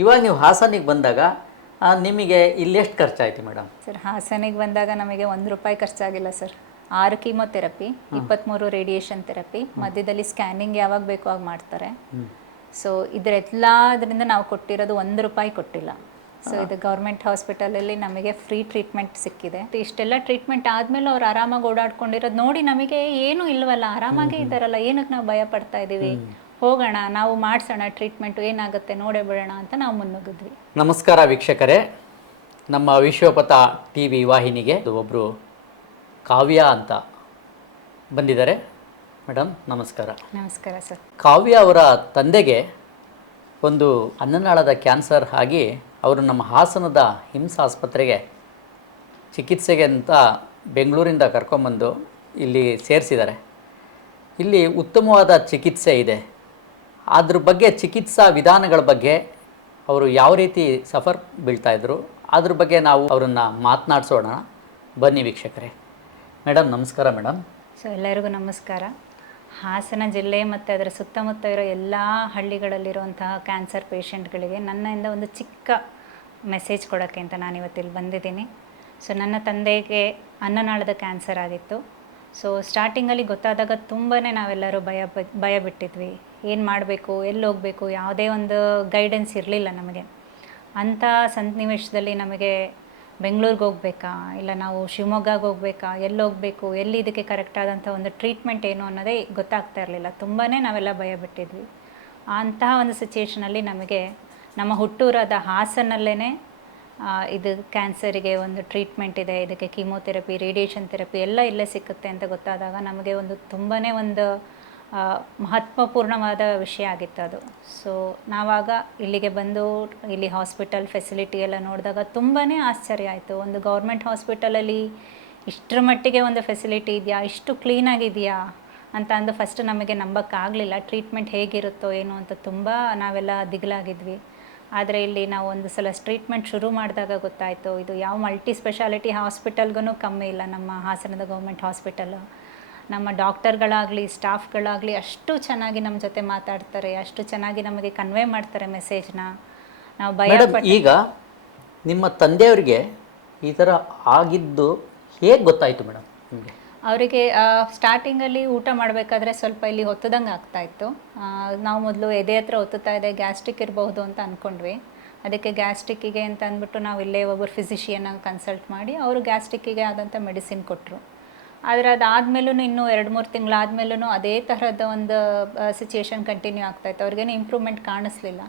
ಇವಾಗ ನೀವು ಹಾಸನಿಗೆ ಬಂದಾಗ ನಿಮಗೆ ಇಲ್ಲಿ ಎಷ್ಟು ಖರ್ಚಾಯ್ತು ಮೇಡಮ್? ಸರ್ ಹಾಸನಿಗೆ ಬಂದಾಗ ನಮಗೆ ಒಂದು ರೂಪಾಯಿ ಖರ್ಚಾಗಿಲ್ಲ ಸರ್. ಆರು ಕೀಮೋಥೆರಪಿ ಇಪ್ಪತ್ತ್ಮೂರು ರೇಡಿಯೇಷನ್ ಥೆರಪಿ ಮಧ್ಯದಲ್ಲಿ ಸ್ಕ್ಯಾನಿಂಗ್ ಯಾವಾಗ ಬೇಕೋ ಆಗ ಮಾಡ್ತಾರೆ. ಸೊ ಇದರೆಲ್ಲದರಿಂದ ನಾವು ಕೊಟ್ಟಿರೋದು ಒಂದು ರೂಪಾಯಿ ಕೊಟ್ಟಿಲ್ಲ. ಸೊ ಇದು ಗೌರ್ಮೆಂಟ್ ಹಾಸ್ಪಿಟಲಲ್ಲಿ ನಮಗೆ ಫ್ರೀ ಟ್ರೀಟ್ಮೆಂಟ್ ಸಿಕ್ಕಿದೆ. ಇಷ್ಟೆಲ್ಲ ಟ್ರೀಟ್ಮೆಂಟ್ ಆದಮೇಲೆ ಅವ್ರು ಆರಾಮಾಗಿ ಓಡಾಡ್ಕೊಂಡಿರೋದು ನೋಡಿ ನಮಗೆ ಏನೂ ಇಲ್ವಲ್ಲ ಆರಾಮಾಗೇ ಇದ್ದಾರಲ್ಲ ಏನಕ್ಕೆ ನಾವು ಭಯ ಪಡ್ತಾ ಇದ್ದೀವಿ ಹೋಗೋಣ ನಾವು ಮಾಡಿಸೋಣ ಟ್ರೀಟ್ಮೆಂಟು ಏನಾಗುತ್ತೆ ನೋಡೇ ಬಿಡೋಣ ಅಂತ ನಾವು ಮುನ್ನುಗ್ಗಿದ್ವಿ. ನಮಸ್ಕಾರ ವೀಕ್ಷಕರೇ. ನಮ್ಮ ವಿಶ್ವಪಥ ಟಿ ವಿ ವಾಹಿನಿಗೆ ಒಬ್ಬರು ಕಾವ್ಯ ಅಂತ ಬಂದಿದ್ದಾರೆ. ಮೇಡಮ್ ನಮಸ್ಕಾರ. ನಮಸ್ಕಾರ ಸರ್. ಕಾವ್ಯ ಅವರ ತಂದೆಗೆ ಒಂದು ಅನ್ನನಾಳದ ಕ್ಯಾನ್ಸರ್ ಆಗಿ ಅವರು ನಮ್ಮ ಹಾಸನದ ಹಿಂಸಾ ಆಸ್ಪತ್ರೆಗೆ ಚಿಕಿತ್ಸೆಗೆ ಅಂತ ಬೆಂಗಳೂರಿಂದ ಕರ್ಕೊಂಬಂದು ಇಲ್ಲಿ ಸೇರಿಸಿದ್ದಾರೆ. ಇಲ್ಲಿ ಉತ್ತಮವಾದ ಚಿಕಿತ್ಸೆ ಇದೆ. ಅದ್ರ ಬಗ್ಗೆ ಚಿಕಿತ್ಸಾ ವಿಧಾನಗಳ ಬಗ್ಗೆ ಅವರು ಯಾವ ರೀತಿ ಸಫರ್ ಬೀಳ್ತಾಯಿದ್ರು ಅದ್ರ ಬಗ್ಗೆ ನಾವು ಅವರನ್ನು ಮಾತನಾಡಿಸೋಣ. ಬನ್ನಿ ವೀಕ್ಷಕರೇ. ಮೇಡಮ್ ನಮಸ್ಕಾರ ಮೇಡಮ್ ಸೊ, ಎಲ್ಲರಿಗೂ ನಮಸ್ಕಾರ. ಹಾಸನ ಜಿಲ್ಲೆ ಮತ್ತು ಅದರ ಸುತ್ತಮುತ್ತ ಇರೋ ಎಲ್ಲ ಹಳ್ಳಿಗಳಲ್ಲಿರುವಂತಹ ಕ್ಯಾನ್ಸರ್ ಪೇಷಂಟ್ಗಳಿಗೆ ನನ್ನಿಂದ ಒಂದು ಚಿಕ್ಕ ಮೆಸೇಜ್ ಕೊಡೋಕ್ಕೆ ಅಂತ ನಾನು ಇವತ್ತಿಲ್ಲಿ ಬಂದಿದ್ದೀನಿ. ಸೊ, ನನ್ನ ತಂದೆಗೆ ಅನ್ನನಾಳದ ಕ್ಯಾನ್ಸರ್ ಆಗಿತ್ತು. ಸೊ ಸ್ಟಾರ್ಟಿಂಗಲ್ಲಿ ಗೊತ್ತಾದಾಗ ತುಂಬಾ ನಾವೆಲ್ಲರೂ ಭಯ ಭಯ ಬಿಟ್ಟಿದ್ವಿ. ಏನು ಮಾಡಬೇಕು, ಎಲ್ಲಿ ಹೋಗಬೇಕು, ಯಾವುದೇ ಒಂದು ಗೈಡೆನ್ಸ್ ಇರಲಿಲ್ಲ ನಮಗೆ. ಅಂಥ ಸನ್ನಿವೇಶದಲ್ಲಿ ನಮಗೆ ಬೆಂಗಳೂರಿಗೆ ಹೋಗ್ಬೇಕಾ, ಇಲ್ಲ ನಾವು ಶಿವಮೊಗ್ಗಗೆ ಹೋಗ್ಬೇಕಾ, ಎಲ್ಲಿ ಹೋಗಬೇಕು, ಎಲ್ಲಿ ಇದಕ್ಕೆ ಕರೆಕ್ಟ್ ಆದಂಥ ಒಂದು ಟ್ರೀಟ್ಮೆಂಟ್ ಏನು ಅನ್ನೋದೇ ಗೊತ್ತಾಗ್ತಾ ಇರಲಿಲ್ಲ. ತುಂಬಾ ನಾವೆಲ್ಲ ಭಯ ಬಿಟ್ಟಿದ್ವಿ. ಅಂತಹ ಒಂದು ಸಿಚುಯೇಷನಲ್ಲಿ ನಮಗೆ ನಮ್ಮ ಹುಟ್ಟೂರಾದ ಹಾಸನಲ್ಲೇ ಇದು ಕ್ಯಾನ್ಸರಿಗೆ ಒಂದು ಟ್ರೀಟ್ಮೆಂಟ್ ಇದೆ, ಇದಕ್ಕೆ ಕೀಮೋಥೆರಪಿ ರೇಡಿಯೇಷನ್ ಥೆರಪಿ ಎಲ್ಲ ಇಲ್ಲೇ ಸಿಕ್ಕುತ್ತೆ ಅಂತ ಗೊತ್ತಾದಾಗ ನಮಗೆ ಒಂದು ತುಂಬಾ ಒಂದು ಮಹತ್ವಪೂರ್ಣವಾದ ವಿಷಯ ಆಗಿತ್ತು ಅದು. ಸೊ ನಾವಾಗ ಇಲ್ಲಿಗೆ ಬಂದು, ಇಲ್ಲಿ ಹಾಸ್ಪಿಟಲ್ ಫೆಸಿಲಿಟಿ ಎಲ್ಲ ನೋಡಿದಾಗ ತುಂಬಾ ಆಶ್ಚರ್ಯ ಆಯಿತು. ಒಂದು ಗೌರ್ಮೆಂಟ್ ಹಾಸ್ಪಿಟಲಲ್ಲಿ ಇಷ್ಟರ ಮಟ್ಟಿಗೆ ಒಂದು ಫೆಸಿಲಿಟಿ ಇದೆಯಾ? ಇಷ್ಟು ಕ್ಲೀನಾಗಿದೆಯಾ ಅಂತ ಅಂದು ಫಸ್ಟ್ ನಮಗೆ ನಂಬಕ್ಕಾಗಲಿಲ್ಲ. ಟ್ರೀಟ್ಮೆಂಟ್ ಹೇಗಿರುತ್ತೋ ಏನು ಅಂತ ತುಂಬ ನಾವೆಲ್ಲ ದಿಗ್ಲಾಗಿದ್ವಿ. ಆದರೆ ಇಲ್ಲಿ ನಾವು ಒಂದು ಸಲ ಟ್ರೀಟ್ಮೆಂಟ್ ಶುರು ಮಾಡಿದಾಗ ಗೊತ್ತಾಯಿತು, ಇದು ಯಾವ ಮಲ್ಟಿ ಸ್ಪೆಷಾಲಿಟಿ ಹಾಸ್ಪಿಟಲ್ಗೂ ಕಮ್ಮಿ ಇಲ್ಲ ನಮ್ಮ ಹಾಸನದ ಗೌರ್ಮೆಂಟ್ ಹಾಸ್ಪಿಟಲು ನಮ್ಮ ಡಾಕ್ಟರ್ಗಳಾಗಲಿ ಸ್ಟಾಫ್ಗಳಾಗಲಿ ಅಷ್ಟು ಚೆನ್ನಾಗಿ ನಮ್ಮ ಜೊತೆ ಮಾತಾಡ್ತಾರೆ ಅಷ್ಟು ಚೆನ್ನಾಗಿ ನಮಗೆ ಕನ್ವೆ ಮಾಡ್ತಾರೆ ಮೆಸೇಜ್ನ ನಾವು ಭಯ ಈಗ ನಿಮ್ಮ ತಂದೆಯವರಿಗೆ ಈ ಥರ ಆಗಿದ್ದು ಹೇಗೆ ಗೊತ್ತಾಯಿತು ಮೇಡಮ್ ನಿಮಗೆ? ಅವರಿಗೆ ಸ್ಟಾರ್ಟಿಂಗಲ್ಲಿ ಊಟ ಮಾಡಬೇಕಾದ್ರೆ ಸ್ವಲ್ಪ ಇಲ್ಲಿ ಹೊತ್ತದಂಗೆ ಆಗ್ತಾಯಿತ್ತು. ನಾವು ಮೊದಲು ಎದೆ ಹತ್ರ ಒತ್ತುತ್ತಾ ಇದೆ ಗ್ಯಾಸ್ಟ್ರಿಕ್ ಇರಬಹುದು ಅಂತ ಅಂದ್ಕೊಂಡ್ವಿ ಅದಕ್ಕೆ ಗ್ಯಾಸ್ಟ್ರಿಕ್ಕಿಗೆ ಅಂತ ಅಂದ್ಬಿಟ್ಟು ನಾವು ಇಲ್ಲೇ ಒಬ್ಬರು ಫಿಸಿಷಿಯನ್ನ ಕನ್ಸಲ್ಟ್ ಮಾಡಿ ಅವರು ಗ್ಯಾಸ್ಟ್ರಿಕ್ಕಿಗೆ ಆದಂಥ ಮೆಡಿಸಿನ್ ಕೊಟ್ಟರು ಆದರೆ ಅದಾದ್ಮೇಲೂ ಇನ್ನೂ ಎರಡು ಮೂರು ತಿಂಗಳಾದ್ಮೇಲೂ ಅದೇ ಥರದ ಒಂದು ಸಿಚುಯೇಷನ್ ಕಂಟಿನ್ಯೂ ಆಗ್ತಾಯಿತ್ತು ಅವ್ರಿಗೇನು ಇಂಪ್ರೂವ್ಮೆಂಟ್ ಕಾಣಿಸ್ಲಿಲ್ಲ.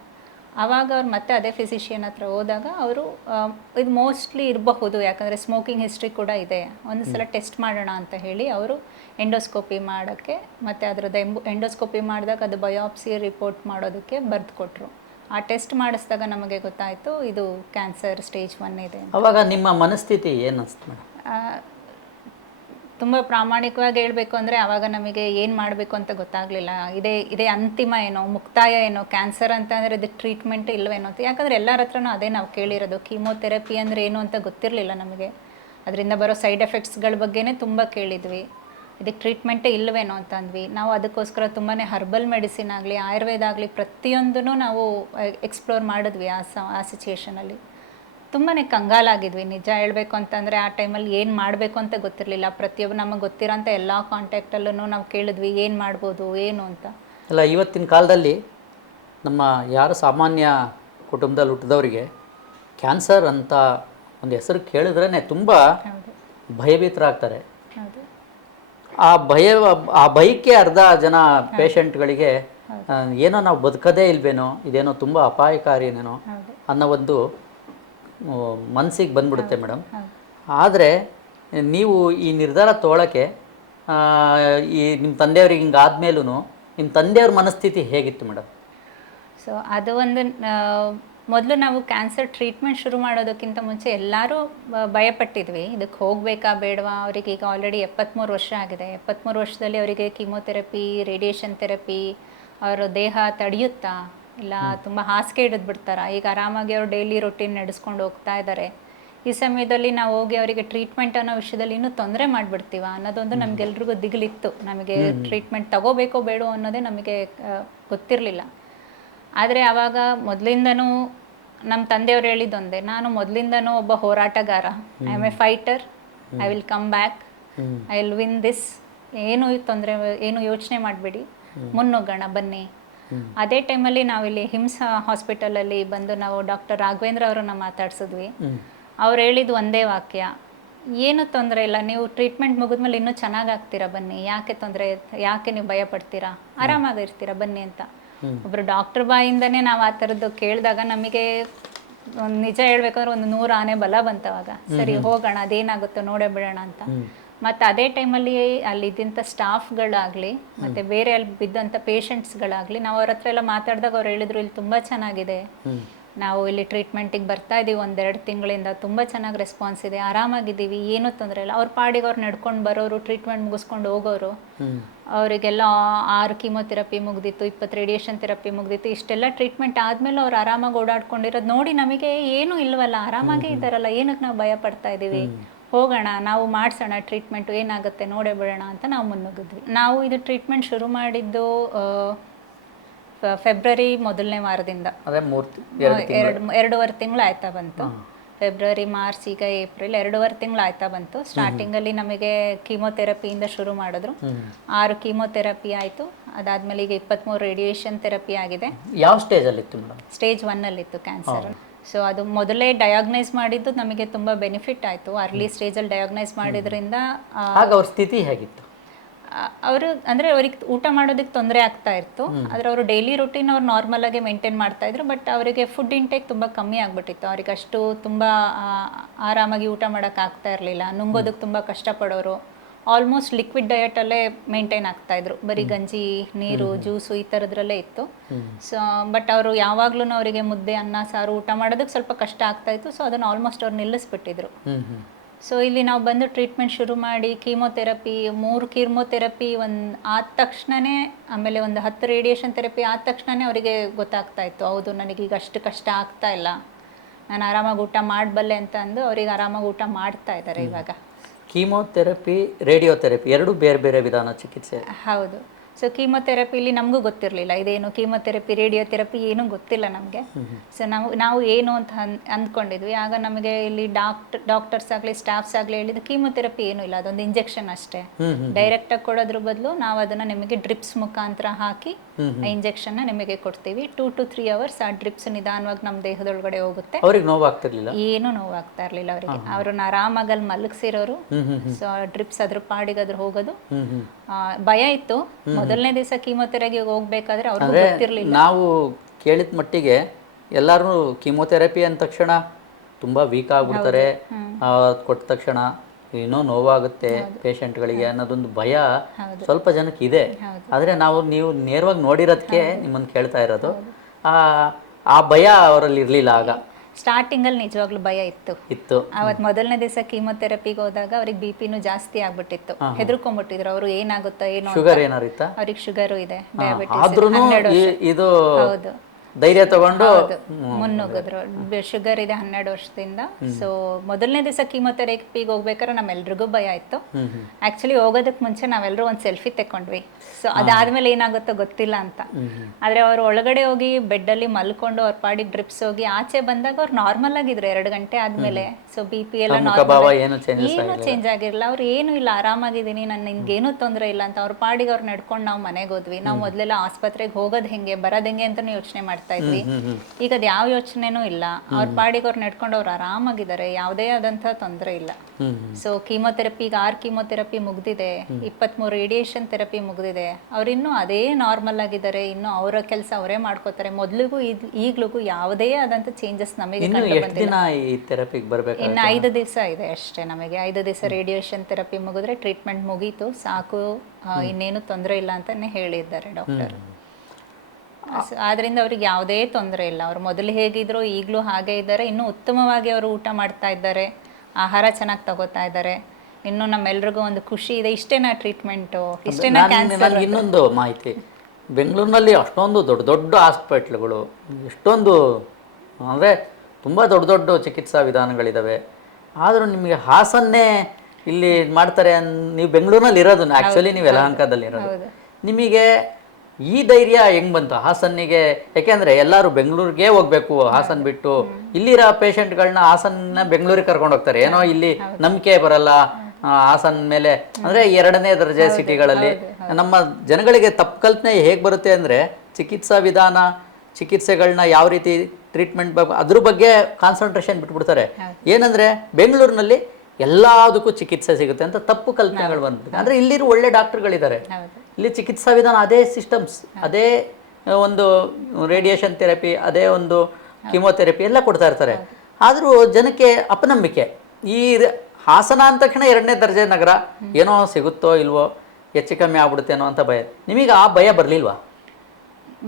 ಆವಾಗ ಅವ್ರು ಮತ್ತೆ ಅದೇ ಫಿಸಿಷಿಯನ್ ಹತ್ರ ಹೋದಾಗ ಅವರು ಇದು ಮೋಸ್ಟ್ಲಿ ಇರಬಹುದು. ಯಾಕಂದರೆ ಸ್ಮೋಕಿಂಗ್ ಹಿಸ್ಟ್ರಿ ಕೂಡ ಇದೆ. ಒಂದು ಸಲ ಟೆಸ್ಟ್ ಮಾಡೋಣ ಅಂತ ಹೇಳಿ ಅವರು ಎಂಡೋಸ್ಕೋಪಿ ಮಾಡೋಕ್ಕೆ ಮತ್ತು ಅದರದ್ದು ಎಂಬು ಎಂಡೋಸ್ಕೋಪಿ ಮಾಡಿದಾಗ ಅದು ಬಯೋಪ್ಸಿ ರಿಪೋರ್ಟ್ ಮಾಡೋದಕ್ಕೆ ಬರೆದು ಕೊಟ್ಟರು ಆ ಟೆಸ್ಟ್ ಮಾಡಿಸಿದಾಗ ನಮಗೆ ಗೊತ್ತಾಯಿತು ಇದು ಕ್ಯಾನ್ಸರ್ ಸ್ಟೇಜ್ ಒನ್ ಇದೆ. ಅವಾಗ ನಿಮ್ಮ ಮನಸ್ಥಿತಿ ಏನು ಅನಿಸ್ತು ತುಂಬ ಪ್ರಾಮಾಣಿಕವಾಗಿ ಹೇಳಬೇಕು ಅಂದರೆ ಆವಾಗ ನಮಗೆ ಏನು ಮಾಡಬೇಕು ಅಂತ ಗೊತ್ತಾಗಲಿಲ್ಲ. ಇದೇ ಇದೇ ಅಂತಿಮ ಏನೋ, ಮುಕ್ತಾಯ ಏನೋ ಕ್ಯಾನ್ಸರ್ ಅಂತ ಅಂದರೆ ಇದಕ್ಕೆ ಟ್ರೀಟ್ಮೆಂಟ್ ಇಲ್ಲವೇನೋ ಅಂತ. ಯಾಕಂದರೆ ಎಲ್ಲರ ಹತ್ರನೂ ಅದೇ ನಾವು ಕೇಳಿರೋದು. ಕೀಮೋಥೆರಪಿ ಅಂದರೆ ಏನು ಅಂತ ಗೊತ್ತಿರಲಿಲ್ಲ ನಮಗೆ. ಅದರಿಂದ ಬರೋ ಸೈಡ್ ಎಫೆಕ್ಟ್ಸ್ಗಳ ಬಗ್ಗೆನೇ ತುಂಬ ಕೇಳಿದ್ವಿ. ಇದಕ್ಕೆ ಟ್ರೀಟ್ಮೆಂಟೇ ಇಲ್ಲವೇನೋ ಅಂತ ಅಂದ್ವಿ. ನಾವು ಅದಕ್ಕೋಸ್ಕರ ತುಂಬಾ ಹರ್ಬಲ್ ಮೆಡಿಸಿನ್ ಆಗಲಿ, ಆಯುರ್ವೇದ ಆಗಲಿ ಪ್ರತಿಯೊಂದೂ ನಾವು ಎಕ್ಸ್ಪ್ಲೋರ್ ಮಾಡಿದ್ವಿ ಆ ಸ, ಆ ಸಿಚುಯೇಷನಲ್ಲಿ ತುಂಬಾ ಕಂಗಾಲಾಗಿದ್ವಿ. ನಿಜ ಹೇಳಬೇಕು ಅಂತಂದರೆ ಆ ಟೈಮಲ್ಲಿ ಏನು ಮಾಡಬೇಕು ಅಂತ ಗೊತ್ತಿರಲಿಲ್ಲ. ಪ್ರತಿಯೊಬ್ಬರು ನಮಗೆ ಗೊತ್ತಿರೋಂಥ ಎಲ್ಲ ಕಾಂಟ್ಯಾಕ್ಟಲ್ಲೂ ನಾವು ಕೇಳಿದ್ವಿ ಏನು ಮಾಡ್ಬೋದು ಏನು ಅಂತ. ಅಲ್ಲ ಇವತ್ತಿನ ಕಾಲದಲ್ಲಿ ನಮ್ಮ ಯಾರು ಸಾಮಾನ್ಯ ಕುಟುಂಬದಲ್ಲಿ ಹುಟ್ಟಿದವರಿಗೆ ಕ್ಯಾನ್ಸರ್ ಅಂತ ಒಂದು ಹೆಸರು ಕೇಳಿದ್ರೇ ತುಂಬ ಭಯಭೀತರಾಗ್ತಾರೆ. ಆ ಭಯ ಆ ಭಯಕ್ಕೆ ಅರ್ಧ ಜನ ಪೇಷಂಟ್ಗಳಿಗೆ ಏನೋ ನಾವು ಬದುಕದೇ ಇಲ್ವೇನೋ ಇದೇನೋ ತುಂಬ ಅಪಾಯಕಾರಿನೇನೋ ಅನ್ನೋ ಒಂದು ಮನಸ್ಸಿಗೆ ಬಂದ್ಬಿಡುತ್ತೆ ಮೇಡಮ್. ಆದರೆ ನೀವು ಈ ನಿರ್ಧಾರ ತೊಗೊಳಕ್ಕೆ ಈ ನಿಮ್ಮ ತಂದೆಯವ್ರಿಗೆ ಹಿಂಗೆ ಆದಮೇಲೂ ನಿಮ್ಮ ತಂದೆಯವ್ರ ಮನಸ್ಥಿತಿ ಹೇಗಿತ್ತು ಮೇಡಮ್? ಸೊ ಅದು ಒಂದು ಮೊದಲು ನಾವು ಕ್ಯಾನ್ಸರ್ ಟ್ರೀಟ್ಮೆಂಟ್ ಶುರು ಮಾಡೋದಕ್ಕಿಂತ ಮುಂಚೆ ಎಲ್ಲರೂ ಬ- ಭಯಪಟ್ಟಿದ್ವಿ. ಇದಕ್ಕೆ ಹೋಗಬೇಕಾ ಬೇಡವಾ? ಅವರಿಗೆ ಈಗ ಆಲ್ರೆಡಿ ಎಪ್ಪತ್ತ್ಮೂರು ವರ್ಷ ಆಗಿದೆ. ಎಪ್ಪತ್ತ್ಮೂರು ವರ್ಷದಲ್ಲಿ ಅವರಿಗೆ ಕೀಮೋಥೆರಪಿ ರೇಡಿಯೇಷನ್ ಥೆರಪಿ ಅವರ ದೇಹ ತಡೆಯುತ್ತಾ? ಇಲ್ಲ ತುಂಬ ಹಾಸಿಗೆ ಹಿಡಿದು ಬಿಡ್ತಾರ? ಈಗ ಆರಾಮಾಗಿ ಅವ್ರು ಡೈಲಿ ರೊಟೀನ್ ನಡೆಸ್ಕೊಂಡು ಹೋಗ್ತಾ ಇದ್ದಾರೆ ಈ ಸಮಯದಲ್ಲಿ ನಾವು ಹೋಗಿ ಅವರಿಗೆ ಟ್ರೀಟ್ಮೆಂಟ್ ಅನ್ನೋ ವಿಷಯದಲ್ಲಿ ಇನ್ನೂ ತೊಂದರೆ ಮಾಡಿಬಿಡ್ತೀವ? ಅನ್ನೋದೊಂದು ನಮಗೆಲ್ರಿಗೂ ದಿಗಿಲಿತ್ತು. ನಮಗೆ ಟ್ರೀಟ್ಮೆಂಟ್ ತಗೋಬೇಕೋ ಬೇಡೋ ಅನ್ನೋದೇ ನಮಗೆ ಗೊತ್ತಿರಲಿಲ್ಲ. ಆದರೆ ಆವಾಗ ಮೊದಲಿಂದನೂ ನಮ್ಮ ತಂದೆಯವ್ರು ಹೇಳಿದ್ದೊಂದೇ ನಾನು ಮೊದಲಿಂದನೂ ಒಬ್ಬ ಹೋರಾಟಗಾರ. I am a fighter I will come back I will win this ಏನು ತೊಂದರೆ ಏನು ಯೋಚನೆ ಮಾಡಬೇಡಿ. ಮುನ್ನೋಗೋಣ ಬನ್ನಿ. ಅದೇ ಟೈಮಲ್ಲಿ ನಾವಿಲ್ಲಿ ಹಿಮ್ಸ್ ಹಾಸ್ಪಿಟಲಲ್ಲಿ ಬಂದು ನಾವು ಡಾಕ್ಟರ್ ರಾಘವೇಂದ್ರ ಅವರನ್ನ ಮಾತಾಡ್ಸಿದ್ವಿ. ಅವ್ರು ಹೇಳಿದ ಒಂದೇ ವಾಕ್ಯ ಏನು ತೊಂದರೆ ಇಲ್ಲ ನೀವು ಟ್ರೀಟ್ಮೆಂಟ್ ಮುಗಿದ್ಮೇಲೆ ಇನ್ನೂ ಚೆನ್ನಾಗಿ ಆಗ್ತೀರಾ ಬನ್ನಿ ಯಾಕೆ ತೊಂದರೆ ಯಾಕೆ ನೀವು ಭಯ ಪಡ್ತೀರಾ ಆರಾಮಾಗಿರ್ತೀರಾ ಬನ್ನಿ ಅಂತ. ಒಬ್ರು ಡಾಕ್ಟರ್ ಬಾಯಿಂದನೇ ನಾವು ಆ ಥರದ್ದು ಕೇಳಿದಾಗ ನಮಗೆ ಒಂದು ನಿಜ ಹೇಳ್ಬೇಕಂದ್ರೆ ಒಂದು ನೂರು ಆನೆ ಬಲ ಬಂತವಾಗ. ಸರಿ ಹೋಗೋಣ ಅದೇನಾಗುತ್ತೋ ನೋಡೇ ಬಿಡೋಣ ಅಂತ. ಮತ್ತು ಅದೇ ಟೈಮಲ್ಲಿ ಅಲ್ಲಿ ಇದ್ದಂಥ ಸ್ಟಾಫ್ಗಳಾಗಲಿ ಮತ್ತು ಬೇರೆ ಅಲ್ಲಿ ಬಿದ್ದಂಥ ಪೇಷಂಟ್ಸ್ಗಳಾಗಲಿ ನಾವು ಅವ್ರ ಹತ್ರ ಎಲ್ಲ ಮಾತಾಡಿದಾಗ ಅವ್ರು ಹೇಳಿದ್ರು ಇಲ್ಲಿ ತುಂಬ ಚೆನ್ನಾಗಿದೆ. ನಾವು ಇಲ್ಲಿ ಟ್ರೀಟ್ಮೆಂಟಿಗೆ ಬರ್ತಾ ಇದ್ದೀವಿ ಒಂದೆರಡು ತಿಂಗಳಿಂದ ತುಂಬ ಚೆನ್ನಾಗಿ ರೆಸ್ಪಾನ್ಸ್ ಇದೆ ಆರಾಮಾಗಿದ್ದೀವಿ ಏನೂ ತೊಂದರೆ ಇಲ್ಲ. ಅವ್ರ ಪಾಡಿಗೆ ಅವ್ರು ನಡ್ಕೊಂಡು ಬರೋರು ಟ್ರೀಟ್ಮೆಂಟ್ ಮುಗಿಸ್ಕೊಂಡು ಹೋಗೋರು. ಅವರಿಗೆಲ್ಲ ಆರು ಕೀಮೋಥೆರಪಿ ಮುಗ್ದಿತ್ತು ಇಪ್ಪತ್ತು ರೇಡಿಯೇಷನ್ ಥೆರಪಿ ಮುಗ್ದಿತ್ತು ಇಷ್ಟೆಲ್ಲ ಟ್ರೀಟ್ಮೆಂಟ್ ಆದಮೇಲೆ ಅವ್ರು ಆರಾಮಾಗಿ ಓಡಾಡ್ಕೊಂಡಿರೋದು ನೋಡಿ ನಮಗೆ ಏನೂ ಇಲ್ವಲ್ಲ ಆರಾಮಾಗೇ ಇದ್ದಾರಲ್ಲ ಏನಕ್ಕೆ ನಾವು ಭಯ ಪಡ್ತಾ ಇದ್ದೀವಿ ಹೋಗೋಣ ನಾವು ಮಾಡಿಸೋಣ ಟ್ರೀಟ್ಮೆಂಟು ಏನಾಗುತ್ತೆ ನೋಡೇ ಬಿಡೋಣ ಅಂತ ನಾವು ಮುನ್ನುಗ್ಗಿದ್ವಿ. ನಾವು ಇದು ಟ್ರೀಟ್ಮೆಂಟ್ ಶುರು ಮಾಡಿದ್ದು ಫೆಬ್ರವರಿ ಮೊದಲನೇ ವಾರದಿಂದ. ಎರಡು ಎರಡು ಎರಡೂವರೆ ತಿಂಗಳು ಆಯ್ತಾ ಬಂತು. ಫೆಬ್ರವರಿ ಮಾರ್ಚ್ ಈಗ ಏಪ್ರಿಲ್ ಎರಡೂವರೆ ತಿಂಗಳು ಆಯ್ತಾ ಬಂತು. ಸ್ಟಾರ್ಟಿಂಗಲ್ಲಿ ನಮಗೆ ಕೀಮೋಥೆರಪಿಯಿಂದ ಶುರು ಮಾಡಿದ್ರು. ಆರು ಕೀಮೋಥೆರಪಿ ಆಯಿತು. ಅದಾದಮೇಲೆ ಈಗ ಇಪ್ಪತ್ತ್ಮೂರು ರೇಡಿಯೇಷನ್ ಥೆರಪಿ ಆಗಿದೆ. ಯಾವ ಸ್ಟೇಜಲ್ಲಿತ್ತು ಅಲ್ಲಿ ಸ್ಟೇಜ್ ಒನ್ನಲ್ಲಿತ್ತು ಕ್ಯಾನ್ಸರ್ ಸೊ ಅದು ಮೊದಲೇ ಡಯಾಗ್ನೈಸ್ ಮಾಡಿದ್ದು ನಮಗೆ ತುಂಬ ಬೆನಿಫಿಟ್ ಆಯಿತು. ಅರ್ಲಿ ಸ್ಟೇಜಲ್ಲಿ ಡಯಾಗ್ನೈಸ್ ಮಾಡಿದ್ರಿಂದ ಆಗ ಅವ್ರ ಸ್ಥಿತಿ ಹೇಗಿತ್ತು? ಅವರು ಅಂದರೆ ಅವ್ರಿಗೆ ಊಟ ಮಾಡೋದಕ್ಕೆ ತೊಂದರೆ ಆಗ್ತಾ ಇತ್ತು. ಆದರೆ ಅವರು ಡೈಲಿ ರುಟೀನ್ ಅವ್ರು ನಾರ್ಮಲ್ ಆಗಿ ಮೇಂಟೈನ್ ಮಾಡ್ತಾ ಇದ್ರು ಬಟ್ ಅವರಿಗೆ ಫುಡ್ ಇಂಟೇಕ್ ತುಂಬ ಕಮ್ಮಿ ಆಗ್ಬಿಟ್ಟಿತ್ತು. ಅವ್ರಿಗೆ ಅಷ್ಟು ತುಂಬ ಆ, ಆರಾಮಾಗಿ ಊಟ ಮಾಡೋಕ್ಕಾಗ್ತಾ ಆಗ್ತಾ ಇರಲಿಲ್ಲ. ನುಂಗೋದಕ್ಕೆ ತುಂಬ ಕಷ್ಟಪಡೋರು. ಆಲ್ಮೋಸ್ಟ್ ಲಿಕ್ವಿಡ್ ಡಯಟಲ್ಲೇ ಮೇಂಟೈನ್ ಆಗ್ತಾ ಇದ್ರು. ಬರೀ ಗಂಜಿ ನೀರು ಜ್ಯೂಸು ಈ ಥರದ್ರಲ್ಲೇ ಇತ್ತು. ಸೊ ಬಟ್ ಅವರು ಯಾವಾಗ್ಲೂ ಅವರಿಗೆ ಮುದ್ದೆ ಅನ್ನ ಸಾರು ಊಟ ಮಾಡೋದಕ್ಕೆ ಸ್ವಲ್ಪ ಕಷ್ಟ ಆಗ್ತಾ ಇತ್ತು. ಸೊ ಅದನ್ನು ಆಲ್ಮೋಸ್ಟ್ ಅವ್ರು ನಿಲ್ಲಿಸ್ಬಿಟ್ಟಿದ್ರು. ಸೊ ಇಲ್ಲಿ ನಾವು ಬಂದು ಟ್ರೀಟ್ಮೆಂಟ್ ಶುರು ಮಾಡಿ ಕೀಮೋಥೆರಪಿ ಮೂರು ಕೀಮೋಥೆರಪಿ ಒಂದು ಆದ ತಕ್ಷಣನೇ ಆಮೇಲೆ ಒಂದು ಹತ್ತು ರೇಡಿಯೇಷನ್ ಥೆರಪಿ ಆದ ತಕ್ಷಣನೇ ಅವರಿಗೆ ಗೊತ್ತಾಗ್ತಾ ಇತ್ತು. ಹೌದು ನನಗೀಗ ಅಷ್ಟು ಕಷ್ಟ ಆಗ್ತಾ ಇಲ್ಲ. ನಾನು ಆರಾಮಾಗಿ ಊಟ ಮಾಡಬಲ್ಲೆ ಅಂತ ಅಂದು ಅವ್ರಿಗೆ ಆರಾಮಾಗಿ ಊಟ ಮಾಡ್ತಾ ಇದ್ದಾರೆ ಇವಾಗ. ಕೀಮೋಥೆರಪಿ ರೇಡಿಯೋಥೆರಪಿ ಎರಡು ಬೇರೆ ಬೇರೆ ವಿಧಾನ ಚಿಕಿತ್ಸೆ. ಹೌದು. ಸೊ ಕೀಮೋಥೆರಪಿಲಿ ನಮಗೂ ಗೊತ್ತಿರಲಿಲ್ಲ. ಇದೇನು ಕೀಮೋಥೆರಪಿ ರೇಡಿಯೋಥೆರಪಿ ಏನೂ ಗೊತ್ತಿಲ್ಲ ನಮಗೆ. ಸೊ ನಾವು ನಾವು ಏನು ಅಂತ ಅಂದ್ಕೊಂಡಿದ್ವಿ. ಆಗ ನಮಗೆ ಇಲ್ಲಿ ಡಾಕ್ಟರ್ ಡಾಕ್ಟರ್ಸ್ ಆಗಲಿ ಸ್ಟಾಫ್ಸ್ ಆಗಲಿ ಹೇಳಿದ ಕೀಮೋಥೆರಪಿ ಏನೂ ಇಲ್ಲ. ಅದೊಂದು ಇಂಜೆಕ್ಷನ್ ಅಷ್ಟೇ. ಡೈರೆಕ್ಟಾಗಿ ಕೊಡೋದ್ರ ಬದಲು ನಾವು ಅದನ್ನು ನಿಮಗೆ ಡ್ರಿಪ್ಸ್ ಮುಖಾಂತರ ಹಾಕಿ ಆ ಇಂಜೆಕ್ಷನ್ ನಿಮಗೆ ಕೊಡ್ತೀವಿ. ಟೂ ಟು ತ್ರೀ ಅವರ್ಸ್ ಆ ಡ್ರಿಪ್ಸ್ ನಿಧಾನವಾಗಿ ನಮ್ಮ ದೇಹದೊಳಗಡೆ ಹೋಗುತ್ತೆ. ಅವ್ರಿಗೆ ನೋವಾಗ್ತಿರ್ಲಿಲ್ಲ? ಏನು ನೋವಾಗ್ತಾ ಇರಲಿಲ್ಲ ಅವರಿಗೆ. ಅವರು ಆರಾಮಾಗಿ ಅಲ್ಲಿ ಮಲಗಿಸಿರೋರು. ಸೊ ಡ್ರಿಪ್ಸ್ ಅದ್ರ ಪಾಡಿಗೆ ಅದ್ರ ಹೋಗೋದು ಭಯ ಇತ್ತು. ಮೊದಲನೇ ದಿವಸ ಕೀಮೋಥೆರಪಿ ಹೋಗ್ಬೇಕಾದ್ರೆ ಅವ್ರು ಅಂದ್ರೆ ಗೊತ್ತಿರಲಿಲ್ಲ. ನಾವು ಕೇಳಿದ ಮಟ್ಟಿಗೆ ಎಲ್ಲರೂ ಕೀಮೋಥೆರಪಿ ಅಂದ ತಕ್ಷಣ ತುಂಬಾ ವೀಕ್ ಆಗ್ಬಿಡ್ತಾರೆ. ಕೊಟ್ಟ ತಕ್ಷಣ ಏನೋ ನೋವಾಗುತ್ತೆ ಪೇಷಂಟ್ಗಳಿಗೆ ಅನ್ನೋದೊಂದು ಭಯ ಸ್ವಲ್ಪ ಜನಕ್ಕೆ ಇದೆ. ಆದರೆ ನಾವು ನೀವು ನೇರವಾಗಿ ನೋಡಿರೋದಕ್ಕೆ ನಿಮ್ಮನ್ನು ಕೇಳ್ತಾ ಇರೋದು. ಆ ಆ ಭಯ ಅವರಲ್ಲಿ ಇರಲಿಲ್ಲ ಆಗ. ಸ್ಟಾರ್ಟಿಂಗಲ್ಲಿ ನಿಜವಾಗ್ಲೂ ಭಯ ಇತ್ತು. ಇತ್ತು. ಅವತ್ತು ಮೊದಲನೇ ದಿವಸ ಕೀಮೋಥೆರಪಿಗೆ ಹೋದಾಗ ಅವ್ರಿಗೆ ಬಿ ಪಿನೂ ಜಾಸ್ತಿ ಆಗ್ಬಿಟ್ಟಿತ್ತು. ಹೆದರ್ಕೊಂಡ್ಬಿಟ್ಟಿದ್ರು ಅವರು ಏನಾಗುತ್ತೋ ಏನೋ ಶುಗರ್ ಏನಾರು ಇತ್ತಾ? ಅವ್ರಿಗೆ ಶುಗರು ಇದೆ ಡಯಾಬಿಟಿಸ್ ಇದು ಹೌದು. ಧೈರ್ಯ ತಗೊಂಡು ಮುನ್ನುಗ್ಗಿದ್ರು. ಶುಗರ್ ಇದೆ ಹನ್ನೆರಡು ವರ್ಷದಿಂದ. ಸೊ ಮೊದಲನೇ ದಿವಸ ಕೀಮೋಥೆರಪಿಗೆ ಹೋಗ್ಬೇಕಾದ್ರೆ ನಮ್ಮೆಲ್ರಿಗೂ ಭಯ ಇತ್ತು. ಆಕ್ಚುಲಿ ಹೋಗೋದಕ್ಕೆ ಮುಂಚೆ ನಾವೆಲ್ಲರೂ ಒಂದು ಸೆಲ್ಫಿ ತಕೊಂಡ್ವಿ ಸೊ ಅದಾದ್ಮೇಲೆ ಏನಾಗುತ್ತೋ ಗೊತ್ತಿಲ್ಲ ಅಂತ. ಆದ್ರೆ ಅವರು ಒಳಗಡೆ ಹೋಗಿ ಬೆಡ್ ಅಲ್ಲಿ ಮಲ್ಕೊಂಡು ಅವ್ರ ಪಾಡಿ ಡ್ರಿಪ್ಸ್ ಹೋಗಿ ಆಚೆ ಬಂದಾಗ ಅವ್ರು ನಾರ್ಮಲ್ ಆಗಿದ್ರು ಎರಡು ಗಂಟೆ ಆದ್ಮೇಲೆ. ಸೊ ಬಿ ಪಿ ಎಲ್ಲ ಏನು ಚೇಂಜ್ ಆಗಿರಲಿಲ್ಲ. ಅವ್ರು ಏನು ಇಲ್ಲ ಆರಾಮಾಗಿದ್ದೀನಿ ನನ್ನ ನಿನ್ಗೇನು ತೊಂದರೆ ಇಲ್ಲ ಅಂತ. ಅವ್ರ ಪಾಡಿಗೆ ಅವ್ರು ನಡ್ಕೊಂಡು ನಾವು ಮನೆಗೆ ಹೋದ್ವಿ. ನಾವು ಮೊದಲೆಲ್ಲ ಆಸ್ಪತ್ರೆಗೆ ಹೋಗೋದು ಹೆಂಗೆ ಬರೋದು ಹೆಂಗೆ ಅಂತ ಯೋಚನೆ ಮಾಡ್ತಾ ಇದ್ವಿ ಈಗ ಅದು ಯಾವ ಯೋಚನೆನೂ ಇಲ್ಲ. ಅವ್ರ ಪಾಡಿಗೆ ಅವ್ರು ನಡ್ಕೊಂಡು ಅವ್ರು ಆರಾಮಾಗಿದ್ದಾರೆ ಯಾವುದೇ ಆದಂತಹ ತೊಂದರೆ ಇಲ್ಲ. ಸೊ ಕೀಮೋಥೆರಪಿ ಈಗ ಆರ್ ಕೀಮೋಥೆರಪಿ ಮುಗ್ದಿದೆ ಇಪ್ಪತ್ಮೂರು ರೇಡಿಯೇಷನ್ ಥೆರಪಿ ಮುಗ್ದಿದೆ. ಅವ್ರಿನ್ನೂ ಅದೇ ನಾರ್ಮಲ್ ಆಗಿದ್ದಾರೆ ಇನ್ನು ಅವರ ಕೆಲಸ ಅವರೇ ಮಾಡ್ಕೋತಾರೆ. ಮೊದಲಿಗೂ ಈಗ್ಲಿಗೂ ಯಾವುದೇ ಆದಂತ ಚೇಂಜಸ್ ನಮಗೆ ಇನ್ನು ಐದು ದಿವಸ ಇದೆ ಅಷ್ಟೇ ನಮಗೆ. ಐದು ದಿವಸ ರೇಡಿಯೇಷನ್ ಥೆರಪಿ ಮುಗಿದ್ರೆ ಟ್ರೀಟ್ಮೆಂಟ್ ಮುಗೀತು ಸಾಕು ಇನ್ನೇನು ತೊಂದರೆ ಇಲ್ಲ ಅಂತಾನೆ ಹೇಳಿದ್ದಾರೆ ಡಾಕ್ಟರ್ ಆದ್ರಿಂದ ಅವ್ರಿಗೆ ಯಾವುದೇ ತೊಂದರೆ ಇಲ್ಲ. ಅವ್ರು ಮೊದಲು ಹೇಗಿದ್ರು ಈಗಲೂ ಹಾಗೆ ಇದ್ದಾರೆ. ಇನ್ನೂ ಉತ್ತಮವಾಗಿ ಅವರು ಊಟ ಮಾಡ್ತಾ ಇದ್ದಾರೆ. ಆಹಾರ ಚೆನ್ನಾಗಿ ತಗೋತಾ ಇದ್ದಾರೆ. ಇನ್ನು ನಮ್ಮೆಲ್ರಿಗೂ ಒಂದು ಖುಷಿ ಇದೆ. ಇಷ್ಟೇನಾ ಟ್ರೀಟ್ಮೆಂಟು ಇಷ್ಟೇನಾ ಕ್ಯಾನ್ಸರ್ ಇನ್ನೊಂದು ಮಾಹಿತಿ. ಬೆಂಗಳೂರಿನಲ್ಲಿ ಅಷ್ಟೊಂದು ದೊಡ್ಡ ದೊಡ್ಡ ಹಾಸ್ಪಿಟ್ಲ್ಗಳು ಎಷ್ಟೊಂದು ಅಂದರೆ ತುಂಬ ದೊಡ್ಡ ದೊಡ್ಡ ಚಿಕಿತ್ಸಾ ವಿಧಾನಗಳಿದ್ದಾವೆ ಆದರೂ ನಿಮಗೆ ಹಾಸನ್ನೇ ಇಲ್ಲಿ ಮಾಡ್ತಾರೆ ನೀವು ಬೆಂಗಳೂರಿನಲ್ಲಿ ಇರೋದು ಆ್ಯಕ್ಚುಲಿ ನೀವು ಯಲಹಂಕದಲ್ಲಿ ಇರೋದು ನಿಮಗೆ ಈ ಧೈರ್ಯ ಹೆಂಗ್ ಬಂತು? ಹಾಸನ್ನಿಗೆ ಯಾಕೆಂದ್ರೆ ಎಲ್ಲರೂ ಬೆಂಗಳೂರಿಗೆ ಹೋಗ್ಬೇಕು ಹಾಸನ್ ಬಿಟ್ಟು. ಇಲ್ಲಿರೋ ಪೇಷಂಟ್ಗಳನ್ನ ಹಾಸನ್ನ ಬೆಂಗಳೂರಿಗೆ ಕರ್ಕೊಂಡು ಹೋಗ್ತಾರೆ. ಏನೋ ಇಲ್ಲಿ ನಂಬಿಕೆ ಬರಲ್ಲ ಹಾಸನ್ ಮೇಲೆ. ಅಂದ್ರೆ ಎರಡನೇ ದರ್ಜೆ ಸಿಟಿಗಳಲ್ಲಿ. ನಮ್ಮ ಜನಗಳಿಗೆ ತಪ್ಪು ಕಲ್ಪನೆ ಹೇಗೆ ಬರುತ್ತೆ ಅಂದ್ರೆ ಚಿಕಿತ್ಸಾ ವಿಧಾನ ಚಿಕಿತ್ಸೆಗಳನ್ನ ಯಾವ ರೀತಿ ಟ್ರೀಟ್ಮೆಂಟ್ ಅದ್ರ ಬಗ್ಗೆ ಕಾನ್ಸಂಟ್ರೇಷನ್ ಬಿಟ್ಬಿಡ್ತಾರೆ. ಏನಂದ್ರೆ ಬೆಂಗಳೂರಿನಲ್ಲಿ ಎಲ್ಲದಕ್ಕೂ ಚಿಕಿತ್ಸೆ ಸಿಗುತ್ತೆ ಅಂತ ತಪ್ಪು ಕಲ್ಪನೆಗಳು ಬಂದ್ಬಿಟ್ಟು ಅಂದ್ರೆ ಇಲ್ಲಿರೋ ಒಳ್ಳೆ ಡಾಕ್ಟರ್ಗಳಿದ್ದಾರೆ. ಇಲ್ಲಿ ಚಿಕಿತ್ಸಾ ವಿಧಾನ ಅದೇ ಸಿಸ್ಟಮ್ಸ್ ಅದೇ ಒಂದು ರೇಡಿಯೇಷನ್ ಥೆರಪಿ ಅದೇ ಒಂದು ಕಿಮೋಥೆರಪಿ ಎಲ್ಲ ಕೊಡ್ತಾ ಇರ್ತಾರೆ. ಆದರೂ ಜನಕ್ಕೆ ಅಪನಂಬಿಕೆ ಈ ಹಾಸನ ಅಂದ ತಕ್ಷಣ ಎರಡನೇ ದರ್ಜೆ ನಗರ ಏನೋ ಸಿಗುತ್ತೋ ಇಲ್ವೋ ಹೆಚ್ಚು ಕಮ್ಮಿ ಆಗ್ಬಿಡುತ್ತೇನೋ ಅಂತ ಭಯ. ನಿಮಗೆ ಆ ಭಯ ಬರಲಿಲ್ವಾ?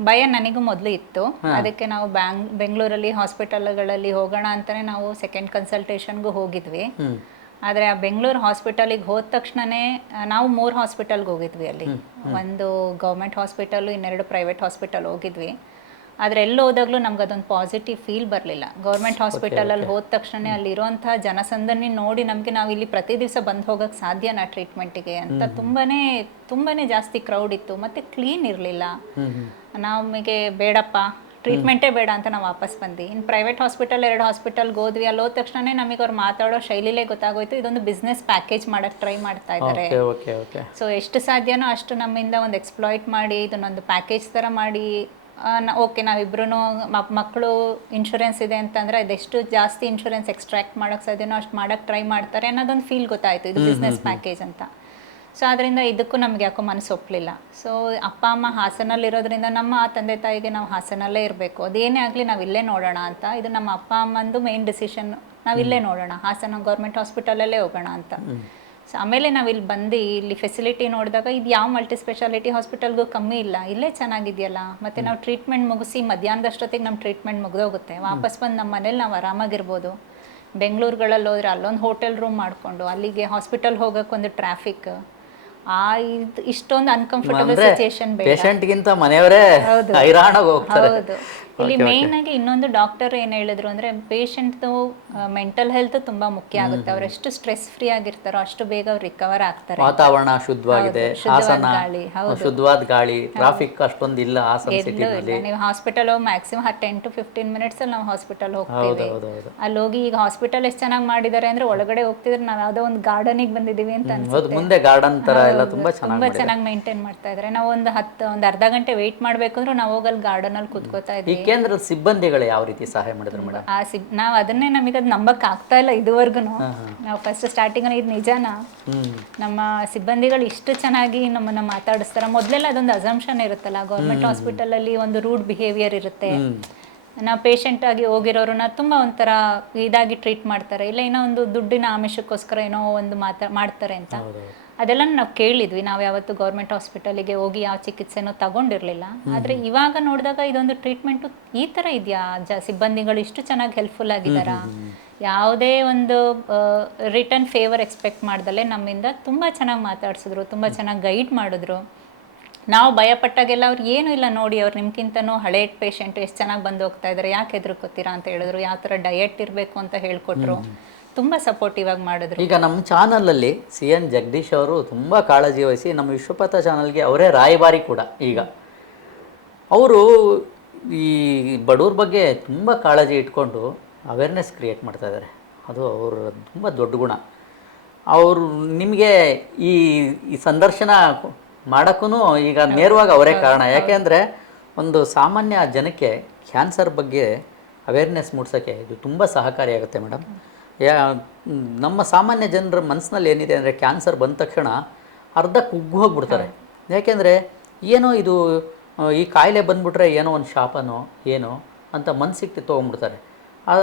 ಭಯ ನನಗೂ ಮೊದಲು ಇತ್ತು. ಅದಕ್ಕೆ ನಾವು ಬ್ಯಾಂಗ್ ಬೆಂಗಳೂರಲ್ಲಿ ಹಾಸ್ಪಿಟಲ್ಗಳಲ್ಲಿ ಹೋಗೋಣ ಅಂತಲೇ ನಾವು ಸೆಕೆಂಡ್ ಕನ್ಸಲ್ಟೇಷನ್ಗೂ ಹೋಗಿದ್ವಿ. ಆದರೆ ಆ ಬೆಂಗಳೂರು ಹಾಸ್ಪಿಟಲಿಗೆ ಹೋದ ತಕ್ಷಣನೇ ನಾವು ಮೂರು ಹಾಸ್ಪಿಟಲ್ಗೆ ಹೋಗಿದ್ವಿ ಅಲ್ಲಿ. ಒಂದು ಗೌರ್ಮೆಂಟ್ ಹಾಸ್ಪಿಟಲು ಇನ್ನೆರಡು ಪ್ರೈವೇಟ್ ಹಾಸ್ಪಿಟಲ್ ಹೋಗಿದ್ವಿ. ಆದರೆ ಎಲ್ಲಿ ಹೋದಾಗಲೂ ನಮ್ಗೆ ಅದೊಂದು ಪಾಸಿಟಿವ್ ಫೀಲ್ ಬರಲಿಲ್ಲ. ಗೌರ್ಮೆಂಟ್ ಹಾಸ್ಪಿಟಲಲ್ಲಿ ಹೋದ ತಕ್ಷಣ ಅಲ್ಲಿರುವಂಥ ಜನಸಂದಣಿ ನೋಡಿ ನಮಗೆ ನಾವು ಇಲ್ಲಿ ಪ್ರತಿ ದಿವಸ ಬಂದು ಹೋಗೋಕ್ಕೆ ಸಾಧ್ಯನಾ ಟ್ರೀಟ್ಮೆಂಟಿಗೆ ಅಂತ ತುಂಬಾನೇ ತುಂಬಾನೇ ಜಾಸ್ತಿ ಕ್ರೌಡ್ ಇತ್ತು. ಮತ್ತು ಕ್ಲೀನ್ ಇರಲಿಲ್ಲ. ನಮಗೆ ಬೇಡಪ್ಪ ಟ್ರೀಟ್ಮೆಂಟೇ ಬೇಡ ಅಂತ ನಾವು ವಾಪಸ್ ಬಂದ್ವಿ. ಇನ್ನು ಪ್ರೈವೇಟ್ ಹಾಸ್ಪಿಟಲ್ ಎರಡು ಹಾಸ್ಪಿಟಲ್ ಹೋದ್ವಿ. ಅಲ್ಲಿ ಹೋದ ತಕ್ಷಣ ನಮಗೆ ಅವ್ರು ಮಾತಾಡೋ ಶೈಲಿಲೇ ಗೊತ್ತಾಗೋಯ್ತು. ಇದೊಂದು ಬಿಸ್ನೆಸ್ ಪ್ಯಾಕೇಜ್ ಮಾಡಕ್ಕೆ ಟ್ರೈ ಮಾಡ್ತಾ ಇದ್ದಾರೆ. ಸೊ ಎಷ್ಟು ಸಾಧ್ಯನೋ ಅಷ್ಟು ನಮ್ಮಿಂದ ಒಂದು ಎಕ್ಸ್ಪ್ಲಾಯ್ಟ್ ಮಾಡಿ ಇದನ್ನೊಂದು ಪ್ಯಾಕೇಜ್ ಥರ ಮಾಡಿ ಓಕೆ ನಾವಿಬ್ರು ಮಕ್ಕಳು ಇನ್ಶೂರೆನ್ಸ್ ಇದೆ ಅಂತಂದ್ರೆ ಅದೆಷ್ಟು ಜಾಸ್ತಿ ಇನ್ಶೂರೆನ್ಸ್ ಎಕ್ಸ್ಟ್ರಾಕ್ಟ್ ಮಾಡಕ್ ಸಾಧ್ಯನೋ ಅಷ್ಟು ಮಾಡಕ್ ಟ್ರೈ ಮಾಡ್ತಾರೆ ಅನ್ನೋದೊಂದು ಫೀಲ್ ಗೊತ್ತಾಯ್ತು. ಇದು ಬಿಸ್ನೆಸ್ ಪ್ಯಾಕೇಜ್ ಅಂತ. ಸೊ ಅದರಿಂದ ಇದಕ್ಕೂ ನಮ್ಗೆ ಯಾಕೋ ಮನಸ್ಸು ಒಪ್ಪಲಿಲ್ಲ ಸೊ ಅಪ್ಪ ಅಮ್ಮ ಹಾಸನಲ್ಲಿರೋದ್ರಿಂದ ನಮ್ಮ ತಂದೆ ತಾಯಿಗೆ ನಾವು ಹಾಸನಲ್ಲೇ ಇರಬೇಕು. ಅದೇನೇ ಆಗಲಿ ನಾವು ಇಲ್ಲೇ ನೋಡೋಣ ಅಂತ. ಇದು ನಮ್ಮ ಅಪ್ಪ ಅಮ್ಮಂದು ಮೇನ್ ಡಿಸಿಷನ್ ನಾವು ಇಲ್ಲೇ ನೋಡೋಣ. ಹಾಸನ ಗೌರ್ಮೆಂಟ್ ಹಾಸ್ಪಿಟಲಲ್ಲೇ ಹೋಗೋಣ ಅಂತ. ಸೊ ಆಮೇಲೆ ನಾವು ಇಲ್ಲಿ ಬಂದು ಇಲ್ಲಿ ಫೆಸಿಲಿಟಿ ನೋಡಿದಾಗ ಇದು ಯಾವ ಮಲ್ಟಿ ಸ್ಪೆಷಾಲಿಟಿ ಹಾಸ್ಪಿಟಲ್ಗೂ ಕಮ್ಮಿ ಇಲ್ಲ. ಇಲ್ಲೇ ಚೆನ್ನಾಗಿದೆಯಲ್ಲ. ಮತ್ತು ನಾವು ಟ್ರೀಟ್ಮೆಂಟ್ ಮುಗಿಸಿ ಮಧ್ಯಾಹ್ನದಷ್ಟೊತ್ತಿಗೆ ನಮ್ಮ ಟ್ರೀಟ್ಮೆಂಟ್ ಮುಗಿದೋಗುತ್ತೆ. ವಾಪಸ್ ಬಂದು ನಮ್ಮ ಮನೇಲಿ ನಾವು ಆರಾಮಾಗಿರ್ಬೋದು. ಬೆಂಗಳೂರುಗಳಲ್ಲಿ ಹೋದ್ರೆ ಅಲ್ಲೊಂದು ಹೋಟೆಲ್ ರೂಮ್ ಮಾಡಿಕೊಂಡು ಅಲ್ಲಿಗೆ ಹಾಸ್ಪಿಟಲ್ ಹೋಗೋಕ್ಕೊಂದು ಟ್ರಾಫಿಕ್ ಆ ಇಷ್ಟೊಂದು ಅನ್ಕಂಫರ್ಟಬಲ್ ಸಿಚುಯೇಷನ್ ಬೇಡ. ಪೇಷಂಟ್ಗಿಂತ ಮನೆಯವರೇ. ಹೈರಾಣಾಗಿ ಹೋಗ್ತಾರೆ. ಇಲ್ಲಿ ಮೇನ್ ಆಗಿ ಇನ್ನೊಂದು ಡಾಕ್ಟರ್ ಏನ್ ಹೇಳಿದ್ರು ಅಂದ್ರೆ ಪೇಷಂಟ್ದು ಮೆಂಟಲ್ ಹೆಲ್ತ್ ತುಂಬಾ ಮುಖ್ಯ ಆಗುತ್ತೆ. ಅವ್ರು ಎಷ್ಟು ಸ್ಟ್ರೆಸ್ ಫ್ರೀ ಆಗಿರ್ತಾರೋ ಅಷ್ಟು ಬೇಗ ಅವ್ರು ರಿಕವರ್ ಆಗ್ತಾರೆ. ವಾತಾವರಣ ಶುದ್ಧವಾಗಿದೆ ಹಾಸನ ಗಾಳಿ, ಶುದ್ಧವಾದ ಗಾಳಿ ಟ್ರಾಫಿಕ್ ಅಷ್ಟೊಂದು ಇಲ್ಲ. ಹಾಸನ ಸಿಟಿನಲ್ಲಿ ನೀವು hospital maximum ten to fifteen minutes ಅಲ್ಲಿ ನಾವು ಹಾಸ್ಪಿಟಲ್ ಹೋಗ್ತೀವಿ. ಅಲ್ಲಿ ಹೋಗಿ ಈಗ ಹಾಸ್ಪಿಟಲ್ ಎಷ್ಟು ಚೆನ್ನಾಗಿ ಮಾಡಿದ್ದಾರೆ ಅಂದ್ರೆ ಒಳಗಡೆ ಹೋಗ್ತಿದ್ರೆ ನಾವು ಯಾವುದೋ ಒಂದು ಗಾರ್ಡನ್ಗೆ ಬಂದಿದ್ದೀವಿ ಅಂತ ಅನ್ಸುತ್ತೆ. ಮುಂದೆ ಗಾರ್ಡನ್ ತರ ಎಲ್ಲ ತುಂಬಾ ಚೆನ್ನಾಗಿ ತುಂಬಾ ಚೆನ್ನಾಗಿ ಮೇಂಟೈನ್ ಮಾಡ್ತಾ ಇದ್ರೆ. ನಾವು ಒಂದು ಹತ್ತು ಒಂದು ಅರ್ಧ ಗಂಟೆ ವೇಟ್ ಮಾಡ್ಬೇಕಂದ್ರೆ ನಾವು ಹೋಗಲ್ ಗಾರ್ಡನ್ ಅಲ್ಲಿ ಕುತ್ಕೋತಾ ಇದ್ವಿ. ಕೇಂದ್ರದ ಸಿಬ್ಬಂದಿಗಳು ಯಾವ ರೀತಿ ಸಹಾಯ ಮಾಡಿದ್ರು ಮೇಡಮ್? ಆ ಸಿಬ್ ನಾವು ಅದನ್ನೇ ನಮಗೆ ಅದು ನಂಬಕ್ ಆಗ್ತಾ ಇಲ್ಲ ಇದುವರೆಗೂ ನಾವು ಫಸ್ಟ್ ಸ್ಟಾರ್ಟಿಂಗ್ ಇದು ನಿಜಾನ? ನಮ್ಮ ಸಿಬ್ಬಂದಿಗಳು ಇಷ್ಟು ಚೆನ್ನಾಗಿ ನಮ್ಮನ್ನ ಮಾತಾಡಿಸ್ತಾರೆ. ಮೊದಲೆಲ್ಲ ಅದೊಂದು ಅಸಂಪ್ಷನ್ ಇರುತ್ತಲ್ಲ ಗೌರ್ಮೆಂಟ್ ಹಾಸ್ಪಿಟಲಲ್ಲಿ ಒಂದು ರೂಡ್ ಬಿಹೇವಿಯರ್ ಇರುತ್ತೆ. ನಾವು ಪೇಷಂಟ್ ಆಗಿ ಹೋಗಿರೋರನ್ನ ತುಂಬ ಒಂಥರ ಇದಾಗಿ ಟ್ರೀಟ್ ಮಾಡ್ತಾರೆ. ಇಲ್ಲ ಏನೋ ಒಂದು ದುಡ್ಡಿನ ಆಮಿಷಕ್ಕೋಸ್ಕರ ಏನೋ ಒಂದು ಮಾತಾ ಮಾಡ್ತಾರೆ ಅಂತ. ಅದೆಲ್ಲ ನಾವು ಕೇಳಿದ್ವಿ. ನಾವು ಯಾವತ್ತು ಗೌರ್ಮೆಂಟ್ ಹಾಸ್ಪಿಟಲಿಗೆ ಹೋಗಿ ಯಾವ ಚಿಕಿತ್ಸೆನೂ ತಗೊಂಡಿರಲಿಲ್ಲ. ಆದರೆ ಇವಾಗ ನೋಡಿದಾಗ ಇದೊಂದು ಟ್ರೀಟ್ಮೆಂಟು ಈ ಥರ ಇದೆಯಾ? ಜ ಸಿಬ್ಬಂದಿಗಳು ಇಷ್ಟು ಚೆನ್ನಾಗಿ ಹೆಲ್ಪ್ಫುಲ್ ಆಗಿದ್ದಾರಾ ಯಾವುದೇ ಒಂದು ರಿಟರ್ನ್ ಫೇವರ್ ಎಕ್ಸ್ಪೆಕ್ಟ್ ಮಾಡ್ದಲೆ ನಮ್ಮಿಂದ ತುಂಬ ಚೆನ್ನಾಗಿ ಮಾತಾಡ್ಸಿದ್ರು ತುಂಬ ಚೆನ್ನಾಗಿ ಗೈಡ್ ಮಾಡಿದ್ರು. ನಾವು ಭಯಪಟ್ಟಾಗೆಲ್ಲ ಅವ್ರು ಏನೂ ಇಲ್ಲ ನೋಡಿ ಅವ್ರು ನಿಮ್ಗಿಂತನೂ ಹಳೆ ಪೇಷಂಟ್ ಎಷ್ಟು ಚೆನ್ನಾಗಿ ಬಂದು ಹೋಗ್ತಾ ಇದ್ದಾರೆ ಯಾಕೆ ಹೆದರ್ಕೋತೀರಾ ಅಂತ ಹೇಳಿದ್ರು ಯಾವ ಥರ ಡಯಟ್ ಇರಬೇಕು ಅಂತ ಹೇಳ್ಕೊಟ್ರು. ತುಂಬ ಸಪೋರ್ಟಿವ್ ಆಗಿ ಮಾಡಿದ್ರು. ಈಗ ನಮ್ಮ ಚಾನಲಲ್ಲಿ ಸಿ ಎನ್ ಜಗದೀಶ್ ಅವರು ತುಂಬ ಕಾಳಜಿ ವಹಿಸಿ ನಮ್ಮ ವಿಶ್ವಪಥ ಚಾನಲ್ಗೆ ಅವರೇ ರಾಯಭಾರಿ ಕೂಡ ಈಗ. ಅವರು ಈ ಬಡವ್ರ ಬಗ್ಗೆ ತುಂಬ ಕಾಳಜಿ ಇಟ್ಕೊಂಡು ಅವೇರ್ನೆಸ್ ಕ್ರಿಯೇಟ್ ಮಾಡ್ತಾ ಇದ್ದಾರೆ ಅದು ಅವರ ತುಂಬ ದೊಡ್ಡ ಗುಣ. ಅವರು ನಿಮಗೆ ಈ ಈ ಸಂದರ್ಶನ ಮಾಡೋಕ್ಕೂ ಈಗ ನೇರವಾಗಿ ಅವರೇ ಕಾರಣ. ಯಾಕೆಂದರೆ ಒಂದು ಸಾಮಾನ್ಯ ಜನಕ್ಕೆ ಕ್ಯಾನ್ಸರ್ ಬಗ್ಗೆ ಅವೇರ್ನೆಸ್ ಮೂಡ್ಸೋಕ್ಕೆ ಇದು ತುಂಬ ಸಹಕಾರಿಯಾಗುತ್ತೆ ಮೇಡಮ್. ಯಾ ನಮ್ಮ ಸಾಮಾನ್ಯ ಜನರ ಮನಸ್ಸಿನಲ್ಲಿ ಏನಿದೆ ಅಂದರೆ ಕ್ಯಾನ್ಸರ್ ಬಂದ ತಕ್ಷಣ ಅರ್ಧ ಕುಗ್ಗು ಹೋಗ್ಬಿಡ್ತಾರೆ. ಯಾಕೆಂದರೆ ಏನೋ ಇದು ಈ ಕಾಯಿಲೆ ಬಂದುಬಿಟ್ರೆ ಏನೋ ಒಂದು ಶಾಪನೋ ಏನೋ ಅಂತ ಮನಸ್ಸಿಗೆ ತೊಗೊಂಡ್ಬಿಡ್ತಾರೆ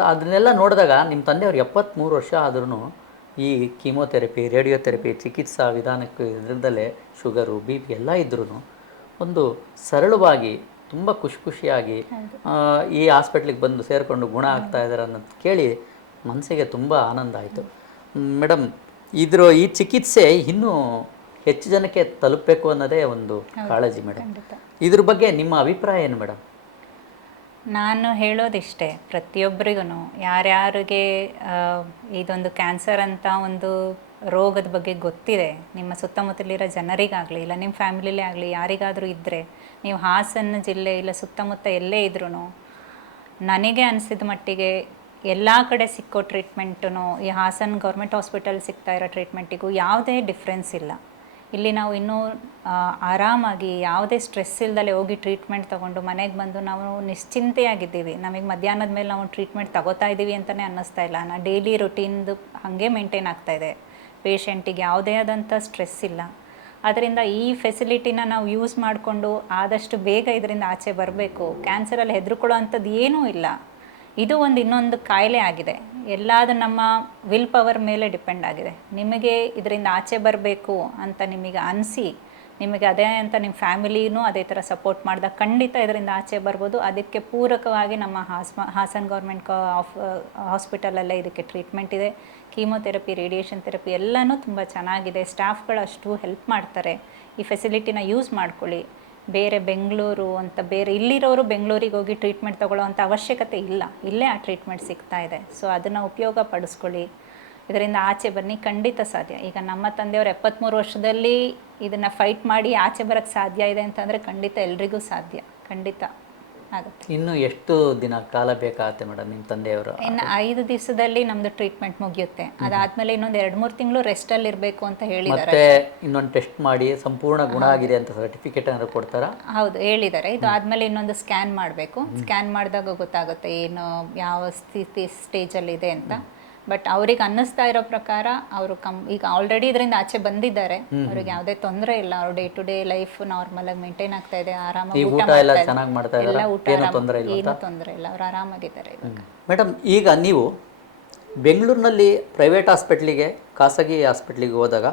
ಅದನ್ನೆಲ್ಲ ನೋಡಿದಾಗ ನಿಮ್ಮ ತಂದೆಯವ್ರು ಎಪ್ಪತ್ತ್ಮೂರು ವರ್ಷ ಆದ್ರೂ ಈ ಕೀಮೋಥೆರಪಿ ರೇಡಿಯೋಥೆರಪಿ ಚಿಕಿತ್ಸಾ ವಿಧಾನಕ್ಕೆ ಇದರದಲ್ಲೇ ಶುಗರು ಬಿ ಪಿ ಎಲ್ಲ ಇದ್ರೂ ಒಂದು ಸರಳವಾಗಿ ತುಂಬ ಖುಷಿ ಖುಷಿಯಾಗಿ ಈ ಹಾಸ್ಪಿಟ್ಲಿಗೆ ಬಂದು ಸೇರಿಕೊಂಡು ಗುಣ ಆಗ್ತಾ ಇದ್ದಾರೆ ಅನ್ನೋದು ಕೇಳಿ ಮನಸ್ಸಿಗೆ ತುಂಬ ಆನಂದ ಆಯಿತು. ಮೇಡಮ್ ಇದ್ರ ಈ ಚಿಕಿತ್ಸೆ ಇನ್ನೂ ಹೆಚ್ಚು ಜನಕ್ಕೆ ತಲುಪಬೇಕು ಅನ್ನೋದೇ ಒಂದು ಕಾಳಜಿ ಮೇಡಮ್ ಇದ್ರ ಬಗ್ಗೆ ನಿಮ್ಮ ಅಭಿಪ್ರಾಯ ಏನು ಮೇಡಮ್ ನಾನು ಹೇಳೋದಿಷ್ಟೇ ಪ್ರತಿಯೊಬ್ಬರಿಗೂ ಯಾರ್ಯಾರಿಗೆ ಇದೊಂದು ಕ್ಯಾನ್ಸರ್ ಅಂತ ಒಂದು ರೋಗದ ಬಗ್ಗೆ ಗೊತ್ತಿದೆ ನಿಮ್ಮ ಸುತ್ತಮುತ್ತಲಿರೋ ಜನರಿಗಾಗಲಿ ಇಲ್ಲ ನಿಮ್ಮ ಫ್ಯಾಮಿಲಿಲೇ ಆಗಲಿ ಯಾರಿಗಾದರೂ ಇದ್ದರೆ ನೀವು ಹಾಸನ ಜಿಲ್ಲೆ ಇಲ್ಲ ಸುತ್ತಮುತ್ತ ಎಲ್ಲೇ ಇದ್ರೂ ನನಗೆ ಅನಿಸಿದ ಮಟ್ಟಿಗೆ ಎಲ್ಲ ಕಡೆ ಸಿಕ್ಕೋ ಟ್ರೀಟ್ಮೆಂಟೂ ಈ ಹಾಸನ್ ಗೌರ್ಮೆಂಟ್ ಹಾಸ್ಪಿಟಲ್ ಸಿಗ್ತಾ ಇರೋ ಟ್ರೀಟ್ಮೆಂಟಿಗೂ ಯಾವುದೇ ಡಿಫ್ರೆನ್ಸ್ ಇಲ್ಲ. ಇಲ್ಲಿ ನಾವು ಇನ್ನೂ ಆರಾಮಾಗಿ ಯಾವುದೇ ಸ್ಟ್ರೆಸ್ ಇಲ್ದಲೆ ಹೋಗಿ ಟ್ರೀಟ್ಮೆಂಟ್ ತೊಗೊಂಡು ಮನೆಗೆ ಬಂದು ನಾವು ನಿಶ್ಚಿಂತೆಯಾಗಿದ್ದೀವಿ. ನಮಗೆ ಮಧ್ಯಾಹ್ನದ ಮೇಲೆ ನಾವು ಟ್ರೀಟ್ಮೆಂಟ್ ತಗೋತಾ ಇದ್ದೀವಿ ಅಂತಲೇ ಅನ್ನಿಸ್ತಾ ಇಲ್ಲ. ನಾ ಡೈಲಿ ರುಟೀನ್ದು ಹಾಗೆ ಮೇಂಟೈನ್ ಇದೆ. ಪೇಷಂಟಿಗೆ ಯಾವುದೇ ಆದಂಥ ಸ್ಟ್ರೆಸ್ ಇಲ್ಲ. ಅದರಿಂದ ಈ ಫೆಸಿಲಿಟಿನ ನಾವು ಯೂಸ್ ಮಾಡಿಕೊಂಡು ಆದಷ್ಟು ಬೇಗ ಇದರಿಂದ ಆಚೆ ಬರಬೇಕು. ಕ್ಯಾನ್ಸರಲ್ಲಿ ಹೆದರ್ಕೊಳ್ಳೋ ಅಂಥದ್ದು ಏನೂ ಇಲ್ಲ. ಇದು ಒಂದು ಇನ್ನೊಂದು ಕಾಯಿಲೆ ಆಗಿದೆ. ಎಲ್ಲಾದರೂ ನಮ್ಮ ವಿಲ್ ಪವರ್ ಮೇಲೆ ಡಿಪೆಂಡ್ ಆಗಿದೆ. ನಿಮಗೆ ಇದರಿಂದ ಆಚೆ ಬರಬೇಕು ಅಂತ ನಿಮಗೆ ಅನಿಸಿ, ನಿಮಗೆ ಅದೇ ಅಂತ ನಿಮ್ಮ ಫ್ಯಾಮಿಲಿನೂ ಅದೇ ಥರ ಸಪೋರ್ಟ್ ಮಾಡಿದಾಗ ಖಂಡಿತ ಇದರಿಂದ ಆಚೆ ಬರ್ಬೋದು. ಅದಕ್ಕೆ ಪೂರಕವಾಗಿ ನಮ್ಮ ಹಾಸ್ಮ, ಹಾಸನ್ ಗೌರ್ಮೆಂಟ್ ಆಫ್ ಹಾಸ್ಪಿಟಲಲ್ಲೇ ಇದಕ್ಕೆ ಟ್ರೀಟ್ಮೆಂಟ್ ಇದೆ. ಕೀಮೋಥೆರಪಿ ರೇಡಿಯೇಷನ್ ಥೆರಪಿ ಎಲ್ಲನೂ ತುಂಬ ಚೆನ್ನಾಗಿದೆ. ಸ್ಟಾಫ್ಗಳು ಅಷ್ಟು ಹೆಲ್ಪ್ ಮಾಡ್ತಾರೆ. ಈ ಫೆಸಿಲಿಟಿನ ಯೂಸ್ ಮಾಡ್ಕೊಳ್ಳಿ. ಬೇರೆ ಬೆಂಗಳೂರು ಅಂತ ಬೇರೆ ಇಲ್ಲಿರೋರು ಬೆಂಗಳೂರಿಗೆ ಹೋಗಿ ಟ್ರೀಟ್ಮೆಂಟ್ ತಗೊಳ್ಳೋ ಅಂಥ ಅವಶ್ಯಕತೆ ಇಲ್ಲ. ಇಲ್ಲೇ ಆ ಟ್ರೀಟ್ಮೆಂಟ್ ಸಿಗ್ತಾ ಇದೆ. ಸೊ ಅದನ್ನು ಉಪಯೋಗ ಪಡಿಸ್ಕೊಳ್ಳಿ. ಇದರಿಂದ ಆಚೆ ಬನ್ನಿ, ಖಂಡಿತ ಸಾಧ್ಯ. ಈಗ ನಮ್ಮ ತಂದೆಯವರು ಎಪ್ಪತ್ತ್ಮೂರು ವರ್ಷದಲ್ಲಿ ಇದನ್ನು ಫೈಟ್ ಮಾಡಿ ಆಚೆ ಬರೋಕ್ಕೆ ಸಾಧ್ಯ ಇದೆ ಅಂತಂದರೆ ಖಂಡಿತ ಎಲ್ರಿಗೂ ಸಾಧ್ಯ. ಖಂಡಿತ. ಆಗುತ್ತೆ. ಇನ್ನು ಎಷ್ಟು ದಿನ ಕಾಲ ಬೇಕಾಗುತ್ತೆ ಮೇಡಮ್ ನಿಮ್ಮ ತಂದೆಯವರು? ಇನ್ನು ಐದು ದಿವಸದಲ್ಲಿ ನಮ್ದು ಟ್ರೀಟ್ಮೆಂಟ್ ಮುಗಿಯುತ್ತೆ. ಅದಾದ್ಮೇಲೆ ಇನ್ನೊಂದು ಎರಡು ಮೂರು ತಿಂಗಳು ರೆಸ್ಟಲ್ಲಿ ಇರಬೇಕು ಅಂತ ಹೇಳಿದ್ದಾರೆ. ಮತ್ತೆ ಇನ್ನೊಂದು ಟೆಸ್ಟ್ ಮಾಡಿ ಸಂಪೂರ್ಣ ಗುಣ ಆಗಿದೆ ಅಂತ ಸರ್ಟಿಫಿಕೇಟ್ ಏನಾದ್ರು ಕೊಡ್ತಾರಾ? ಹೌದು ಹೇಳಿದ್ದಾರೆ. ಇದು ಆದ್ಮೇಲೆ ಇನ್ನೊಂದು ಸ್ಕ್ಯಾನ್ ಮಾಡಬೇಕು. ಸ್ಕ್ಯಾನ್ ಮಾಡಿದಾಗ ಗೊತ್ತಾಗುತ್ತೆ ಏನು ಯಾವ ಸ್ಥಿತಿ ಸ್ಟೇಜಲ್ಲಿ ಇದೆ ಅಂತ. ಬಟ್ ಅವ್ರಿಗೆ ಅನ್ನಿಸ್ತಾ ಇರೋ ಪ್ರಕಾರ ಅವರು ಕಮ್ ಈಗ ಆಲ್ರೆಡಿ ಇದರಿಂದ ಆಚೆ ಬಂದಿದ್ದಾರೆ. ಅವ್ರಿಗೆ ಯಾವುದೇ ತೊಂದರೆ ಇಲ್ಲ. ಅವ್ರ day to day life normal ಆಗಿ ಮೇಂಟೈನ್ ಆಗ್ತಾ ಇದೆ. ಆರಾಮಾಗಿ ಊಟ ಮಾಡ್ತಾ. ಎಲ್ಲ ಊಟ ಇಲ್ಲ ಏನೂ ತೊಂದರೆ ಇಲ್ಲ. ಅವ್ರು ಆರಾಮಾಗಿದ್ದಾರೆ ಇವಾಗ. ಮೇಡಮ್ ಈಗ ನೀವು ಬೆಂಗಳೂರಿನಲ್ಲಿ ಪ್ರೈವೇಟ್ ಹಾಸ್ಪಿಟ್ಲಿಗೆ ಖಾಸಗಿ ಹಾಸ್ಪಿಟ್ಲಿಗೆ ಹೋದಾಗ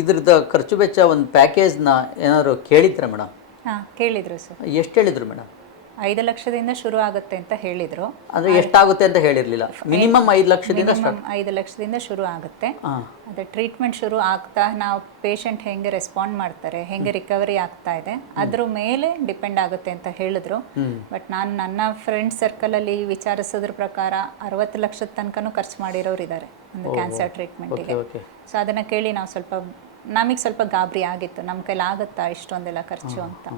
ಇದ್ರದ್ದು ಖರ್ಚು ವೆಚ್ಚ ಒಂದು ಪ್ಯಾಕೇಜ್ನ ಏನಾದ್ರು ಕೇಳಿದ್ರೆ ಮೇಡಮ್ ಹಾಂ ಕೇಳಿದ್ರು ಸರ್. ಎಷ್ಟು ಹೇಳಿದ್ರು ಮೇಡಮ್ ಐದು ಲಕ್ಷದಿಂದ ಶುರು ಆಗುತ್ತೆ ಅಂತ ಹೇಳಿದ್ರು. ಅಂದ್ರೆ ಎಷ್ಟಾಗುತ್ತೆ ಅಂತ ಹೇಳಿರ್ಲಿಲ್ಲ. ಮಿನಿಮಮ್ ಐದು ಲಕ್ಷದಿಂದ ಐದು ಲಕ್ಷದಿಂದ ಶುರು ಆಗುತ್ತೆ. ಅದೇ ಟ್ರೀಟ್ಮೆಂಟ್ ಶುರು ಆಗ್ತಾ ನಾವು ಪೇಷಂಟ್ ಹೆಂಗೆ ರೆಸ್ಪಾಂಡ್ ಮಾಡ್ತಾರೆ ಹೆಂಗೆ ರಿಕವರಿ ಆಗ್ತಾ ಇದೆ ಅದ್ರ ಮೇಲೆ ಡಿಪೆಂಡ್ ಆಗುತ್ತೆ ಅಂತ ಹೇಳಿದ್ರು. ಬಟ್ ನಾನು ನನ್ನ ಫ್ರೆಂಡ್ ಸರ್ಕಲ್ ಅಲ್ಲಿ ವಿಚಾರಿಸೋದ್ರ ಪ್ರಕಾರ ಅರವತ್ತು ಲಕ್ಷದ ತನಕನೂ ಖರ್ಚು ಮಾಡಿರೋರು ಇದ್ದಾರೆ ಒಂದು ಕ್ಯಾನ್ಸರ್ ಟ್ರೀಟ್ಮೆಂಟಿಗೆ ಸೊ ಅದನ್ನ ಕೇಳಿ ನಾವು ಸ್ವಲ್ಪ ನಮಗೆ ಸ್ವಲ್ಪ ಗಾಬರಿ ಆಗಿತ್ತು. ನಮ್ಮ ಕೈಲಿ ಆಗುತ್ತಾ ಇಷ್ಟೊಂದೆಲ್ಲ ಖರ್ಚು ಅಂತ.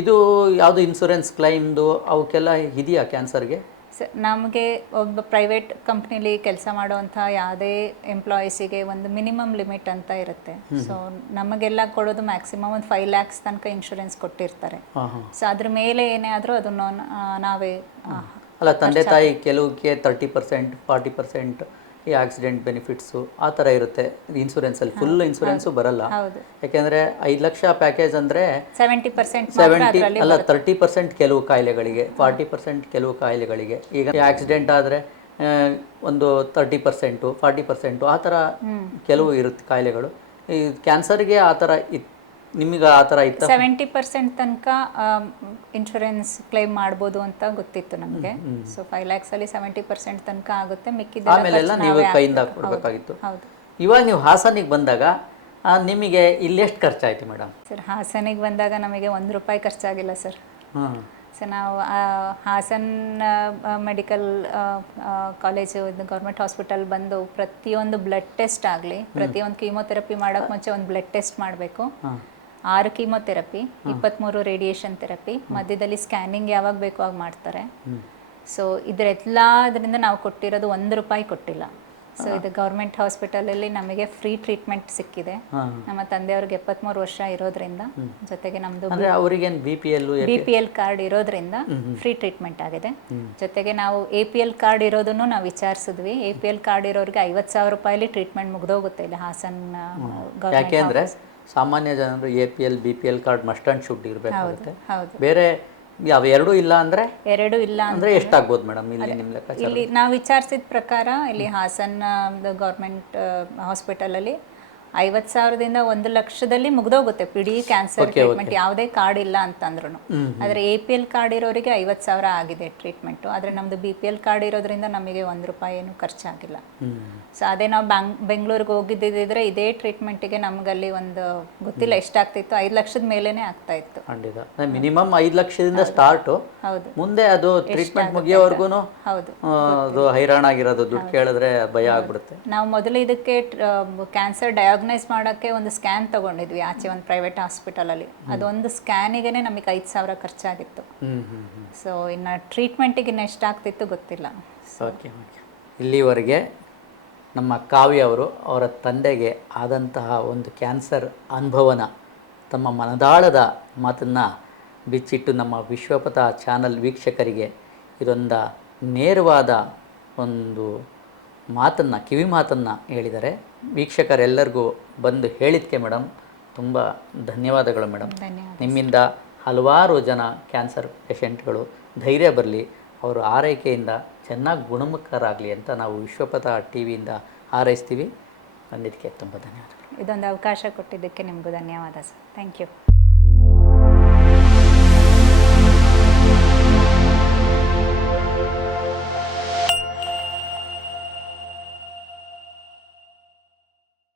ಇದು ಯಾವುದು ಇನ್ಸೂರೆನ್ಸ್ ಕ್ಲೈಮ್ದು ಅವಕ್ಕೆಲ್ಲ ಇದೆಯಾ ಕ್ಯಾನ್ಸರ್ಗೆ ಸರ್ ನಮಗೆ ಒಬ್ಬ ಪ್ರೈವೇಟ್ ಕಂಪ್ನಿಲಿ ಕೆಲಸ ಮಾಡುವಂಥ ಯಾವುದೇ ಎಂಪ್ಲಾಯೀಸಿಗೆ ಒಂದು ಮಿನಿಮಮ್ ಲಿಮಿಟ್ ಅಂತ ಇರುತ್ತೆ. ಸೊ ನಮಗೆಲ್ಲ ಕೊಡೋದು ಮ್ಯಾಕ್ಸಿಮಮ್ ಒಂದು ಫೈವ್ ಲ್ಯಾಕ್ಸ್ ತನಕ ಇನ್ಶೂರೆನ್ಸ್ ಕೊಟ್ಟಿರ್ತಾರೆ. ಸೊ ಅದ್ರ ಮೇಲೆ ಏನೇ ಆದರೂ ಅದನ್ನು ನಾವೇ ಅಲ್ಲ ತಂದೆ ತಾಯಿ ಕೆಲವಕ್ಕೆ ತರ್ಟಿ ಪರ್ಸೆಂಟ್ ಫಾರ್ಟಿ ಪರ್ಸೆಂಟ್ ಈ ಆಕ್ಸಿಡೆಂಟ್ ಬೆನಿಫಿಟ್ಸು ಆ ಥರ ಇರುತ್ತೆ. ಇನ್ಸೂರೆನ್ಸಲ್ಲಿ ಫುಲ್ ಇನ್ಸೂರೆನ್ಸು ಬರಲ್ಲ. ಯಾಕೆಂದರೆ ಐದು ಲಕ್ಷ ಪ್ಯಾಕೇಜ್ ಅಂದರೆ ಸೆವೆಂಟಿ ಪರ್ಸೆಂಟ್ ಸೆವೆಂಟಿ ಅಲ್ಲ ತರ್ಟಿ ಪರ್ಸೆಂಟ್ ಕೆಲವು ಕಾಯಿಲೆಗಳಿಗೆ ಫಾರ್ಟಿ ಪರ್ಸೆಂಟ್ ಕೆಲವು ಕಾಯಿಲೆಗಳಿಗೆ. ಈಗ ಆಕ್ಸಿಡೆಂಟ್ ಆದರೆ ಒಂದು ತರ್ಟಿ ಪರ್ಸೆಂಟು ಫಾರ್ಟಿ ಪರ್ಸೆಂಟು ಆ ಥರ ಕೆಲವು ಇರುತ್ತೆ ಕಾಯಿಲೆಗಳು. ಈ ಕ್ಯಾನ್ಸರ್ಗೆ ಆ ಥರ ಇತ್ ನಿಮಗೆ ಆ ಥರ ಇತ್ತು? ಸೆವೆಂಟಿ ಪರ್ಸೆಂಟ್ ತನಕ ಇನ್ಶೂರೆನ್ಸ್ ಕ್ಲೈಮ್ ಮಾಡ್ಬೋದು ಅಂತ ಗೊತ್ತಿತ್ತು ನಮಗೆ. ಸೊ ಫೈವ್ ಲ್ಯಾಕ್ಸಲ್ಲಿ ಸೆವೆಂಟಿ ಪರ್ಸೆಂಟ್ ತನಕ ಆಗುತ್ತೆ. ಆಮೇಲೆಲ್ಲ ನೀವು ಕೈಯಿಂದ ಕೊಡಬೇಕಾಗಿತ್ತು. ಹೌದು. ಇವಾಗ ನೀವು ಹಾಸನಿಗೆ ಬಂದಾಗ ನಿಮಗೆ ನಿಮಗೆ ಇಲ್ಲೆಷ್ಟು ಖರ್ಚಾಯಿತು ಮೇಡಮ್? ಸರ್ ಹಾಸನಿಗೆ ಬಂದಾಗ ನಮಗೆ ಒಂದು ರೂಪಾಯಿ ಖರ್ಚಾಗಿಲ್ಲ ಸರ್. ಸೊ ನಾವು ಹಾಸನ್ ಮೆಡಿಕಲ್ ಕಾಲೇಜು ಇದು ಗೌರ್ಮೆಂಟ್ ಹಾಸ್ಪಿಟಲ್ ಬಂದು ಪ್ರತಿಯೊಂದು ಬ್ಲಡ್ ಟೆಸ್ಟ್ ಆಗಲಿ ಪ್ರತಿಯೊಂದು ಕೀಮೋಥೆರಪಿ ಮಾಡೋಕ್ಕೆ ಮುಂಚೆ ಒಂದು ಬ್ಲಡ್ ಟೆಸ್ಟ್ ಮಾಡಬೇಕು. ಆರು ಕೀಮೋಥೆರಪಿ ಇಪ್ಪತ್ತ್ಮೂರು ರೇಡಿಯೇಷನ್ ಥೆರಪಿ ಮಧ್ಯದಲ್ಲಿ ಸ್ಕ್ಯಾನಿಂಗ್ ಯಾವಾಗ ಬೇಕೋ ಆಗ ಮಾಡ್ತಾರೆ. ಸೊ ಇದರೆಲ್ಲದರಿಂದ ನಾವು ಕೊಟ್ಟಿರೋದು ಒಂದು ರೂಪಾಯಿ ಕೊಟ್ಟಿಲ್ಲ. ಸೊ ಇದು ಗೌರ್ಮೆಂಟ್ ಹಾಸ್ಪಿಟಲಲ್ಲಿ ನಮಗೆ ಫ್ರೀ ಟ್ರೀಟ್ಮೆಂಟ್ ಸಿಕ್ಕಿದೆ. ನಮ್ಮ ತಂದೆಯವ್ರಿಗೆ ಎಪ್ಪತ್ಮೂರು ವರ್ಷ ಇರೋದ್ರಿಂದ ಜೊತೆಗೆ ನಮ್ದು ಬಿ ಪಿ ಎಲ್ ಕಾರ್ಡ್ ಇರೋದ್ರಿಂದ ಫ್ರೀ ಟ್ರೀಟ್ಮೆಂಟ್ ಆಗಿದೆ. ಜೊತೆಗೆ ನಾವು ಎ ಪಿ ಎಲ್ ಕಾರ್ಡ್ ಇರೋದನ್ನು ನಾವು ವಿಚಾರಿಸಿದ್ವಿ. ಎ ಪಿ ಎಲ್ ಕಾರ್ಡ್ ಇರೋರಿಗೆ ಐವತ್ತು ಸಾವಿರ ರೂಪಾಯಿ ಟ್ರೀಟ್ಮೆಂಟ್ ಮುಗ್ದೋಗುತ್ತೆ ಇಲ್ಲಿ ಹಾಸನ್ ಗೌರ್ಮೆಂಟ್ ಸಾಮಾನ್ಯ ಜನರು A P L B P L card must and should ಇರಬೇಕಾಗುತ್ತೆ. ಬೇರೆ ಯಾವ ಎರಡು ಇಲ್ಲ ಅಂದ್ರೆ? ಎರಡು ಇಲ್ಲ ಅಂದ್ರೆ ಎಷ್ಟಾಗ್ಬೋದು ಮೇಡಮ್ ಇಲ್ಲಿ ನಿಮ್ಮ ಲೆಕ್ಕಾಚಾರ? ಇಲ್ಲಿ ನಾವು ವಿಚಾರಿಸಿದ ಪ್ರಕಾರ ಇಲ್ಲಿ ಹಾಸನ್ ಗೌರ್ಮೆಂಟ್ ಹಾಸ್ಪಿಟಲಲ್ಲಿ ಐವತ್ತು ಸಾವಿರದಿಂದ ಒಂದು ಲಕ್ಷದಲ್ಲಿ ಮುಗ್ದೋಗುತ್ತೆ. ಪಿಡಿ ಕ್ಯಾನ್ಸರ್ ಟ್ರೀಟ್ಮೆಂಟ್ ಯಾವುದೇ ಕಾರ್ಡ್ ಇಲ್ಲ ಅಂತಂದ್ರು ಆದರೆ ಎ ಪಿ ಎಲ್ ಕಾರ್ಡ್ ಇರೋರಿಗೆ ಐವತ್ತು ಸಾವಿರ ಆಗಿದೆ ಟ್ರೀಟ್ಮೆಂಟ್ ಆದ್ರೆ ನಮ್ದು ಬಿ ಪಿ ಎಲ್ ಕಾರ್ಡ್ ಇರೋದ್ರಿಂದ ನಮಗೆ ಒಂದ್ ರೂಪಾಯಿ ಏನು ಖರ್ಚಾಗಿಲ್ಲ. ಸೊ ಅದೇ ನಾವು ಬ್ಯಾಂಗ್ ಬೆಂಗಳೂರಿಗೆ ಹೋಗಿದ್ದಿದ್ರೆ ಇದೇ ಟ್ರೀಟ್ಮೆಂಟಿಗೆ ನಮಗಲ್ಲಿ ಒಂದು ಗೊತ್ತಿಲ್ಲ ಎಷ್ಟಾಗ್ತಿತ್ತು. ಐದು ಲಕ್ಷದ ಮೇಲೇನೆ ಆಗ್ತಾ ಇತ್ತು. ಖಂಡಿತ. ಮಿನಿಮಮ್ ಐದು ಲಕ್ಷದಿಂದ ಸ್ಟಾರ್ಟ್ ಹೌದು. ಮುಂದೆ ಅದು ಟ್ರೀಟ್ಮೆಂಟ್ ಮುಗಿಯೋವರೆಗೂ ಹೌದು. ಅದು ಹೈರಾಣಾಗಿರೋದು. ದುಡ್ಡು ಕೇಳಿದ್ರೆ ಭಯ ಆಗ್ಬಿಡುತ್ತೆ. ನಾವು ಮೊದಲು ಇದಕ್ಕೆ ಕ್ಯಾನ್ಸರ್ ಡಯಾಗ್ನೈಸ್ ಮಾಡೋಕ್ಕೆ ಒಂದು ಸ್ಕ್ಯಾನ್ ತಗೊಂಡಿದ್ವಿ ಆಚೆ ಒಂದು ಪ್ರೈವೇಟ್ ಹಾಸ್ಪಿಟಲಲ್ಲಿ ಅದೊಂದು ಸ್ಕ್ಯಾನಿಗೆ ನಮಗೆ ಐದು ಸಾವಿರ ಖರ್ಚಾಗಿತ್ತು. ಹ್ಞೂ ಹ್ಞೂ ಹ್ಞೂ ಸೊ ಇನ್ನು ಟ್ರೀಟ್ಮೆಂಟಿಗೆ ಇನ್ನು ಎಷ್ಟಾಗ್ತಿತ್ತು ಗೊತ್ತಿಲ್ಲ. ಓಕೆ ಓಕೆ ಇಲ್ಲಿವರೆಗೆ ನಮ್ಮ ಕಾವ್ಯ ಅವರು ಅವರ ತಂದೆಗೆ ಆದಂತಹ ಒಂದು ಕ್ಯಾನ್ಸರ್ ಅನುಭವನ ತಮ್ಮ ಮನದಾಳದ ಮಾತನ್ನು ಬಿಚ್ಚಿಟ್ಟು ನಮ್ಮ ವಿಶ್ವಪಥ ಚಾನಲ್ ವೀಕ್ಷಕರಿಗೆ ಇದೊಂದು ನೇರವಾದ ಒಂದು ಮಾತನ್ನು ಕಿವಿ ಮಾತನ್ನು ಹೇಳಿದ್ದಾರೆ ವೀಕ್ಷಕರೆಲ್ಲರಿಗೂ ಬಂದು ಹೇಳಿದ್ಕೆ ಮೇಡಮ್ ತುಂಬ ಧನ್ಯವಾದಗಳು ಮೇಡಮ್. ನಿಮ್ಮಿಂದ ಹಲವಾರು ಜನ ಕ್ಯಾನ್ಸರ್ ಪೇಷಂಟ್ಗಳು ಧೈರ್ಯ ಬರಲಿ ಅವರು ಆರೈಕೆಯಿಂದ ಚೆನ್ನಾಗಿ ಗುಣಮುಖರಾಗಲಿ ಅಂತ ನಾವು ವಿಶ್ವಪಥ ಟಿ ವಿಯಿಂದ ಹಾರೈಸ್ತೀವಿ. ಬಂದಿದ್ದಕ್ಕೆ ತುಂಬ ಧನ್ಯವಾದಗಳು. ಇದೊಂದು ಅವಕಾಶ ಕೊಟ್ಟಿದ್ದಕ್ಕೆ ನಿಮಗೂ ಧನ್ಯವಾದ ಸರ್. Thank you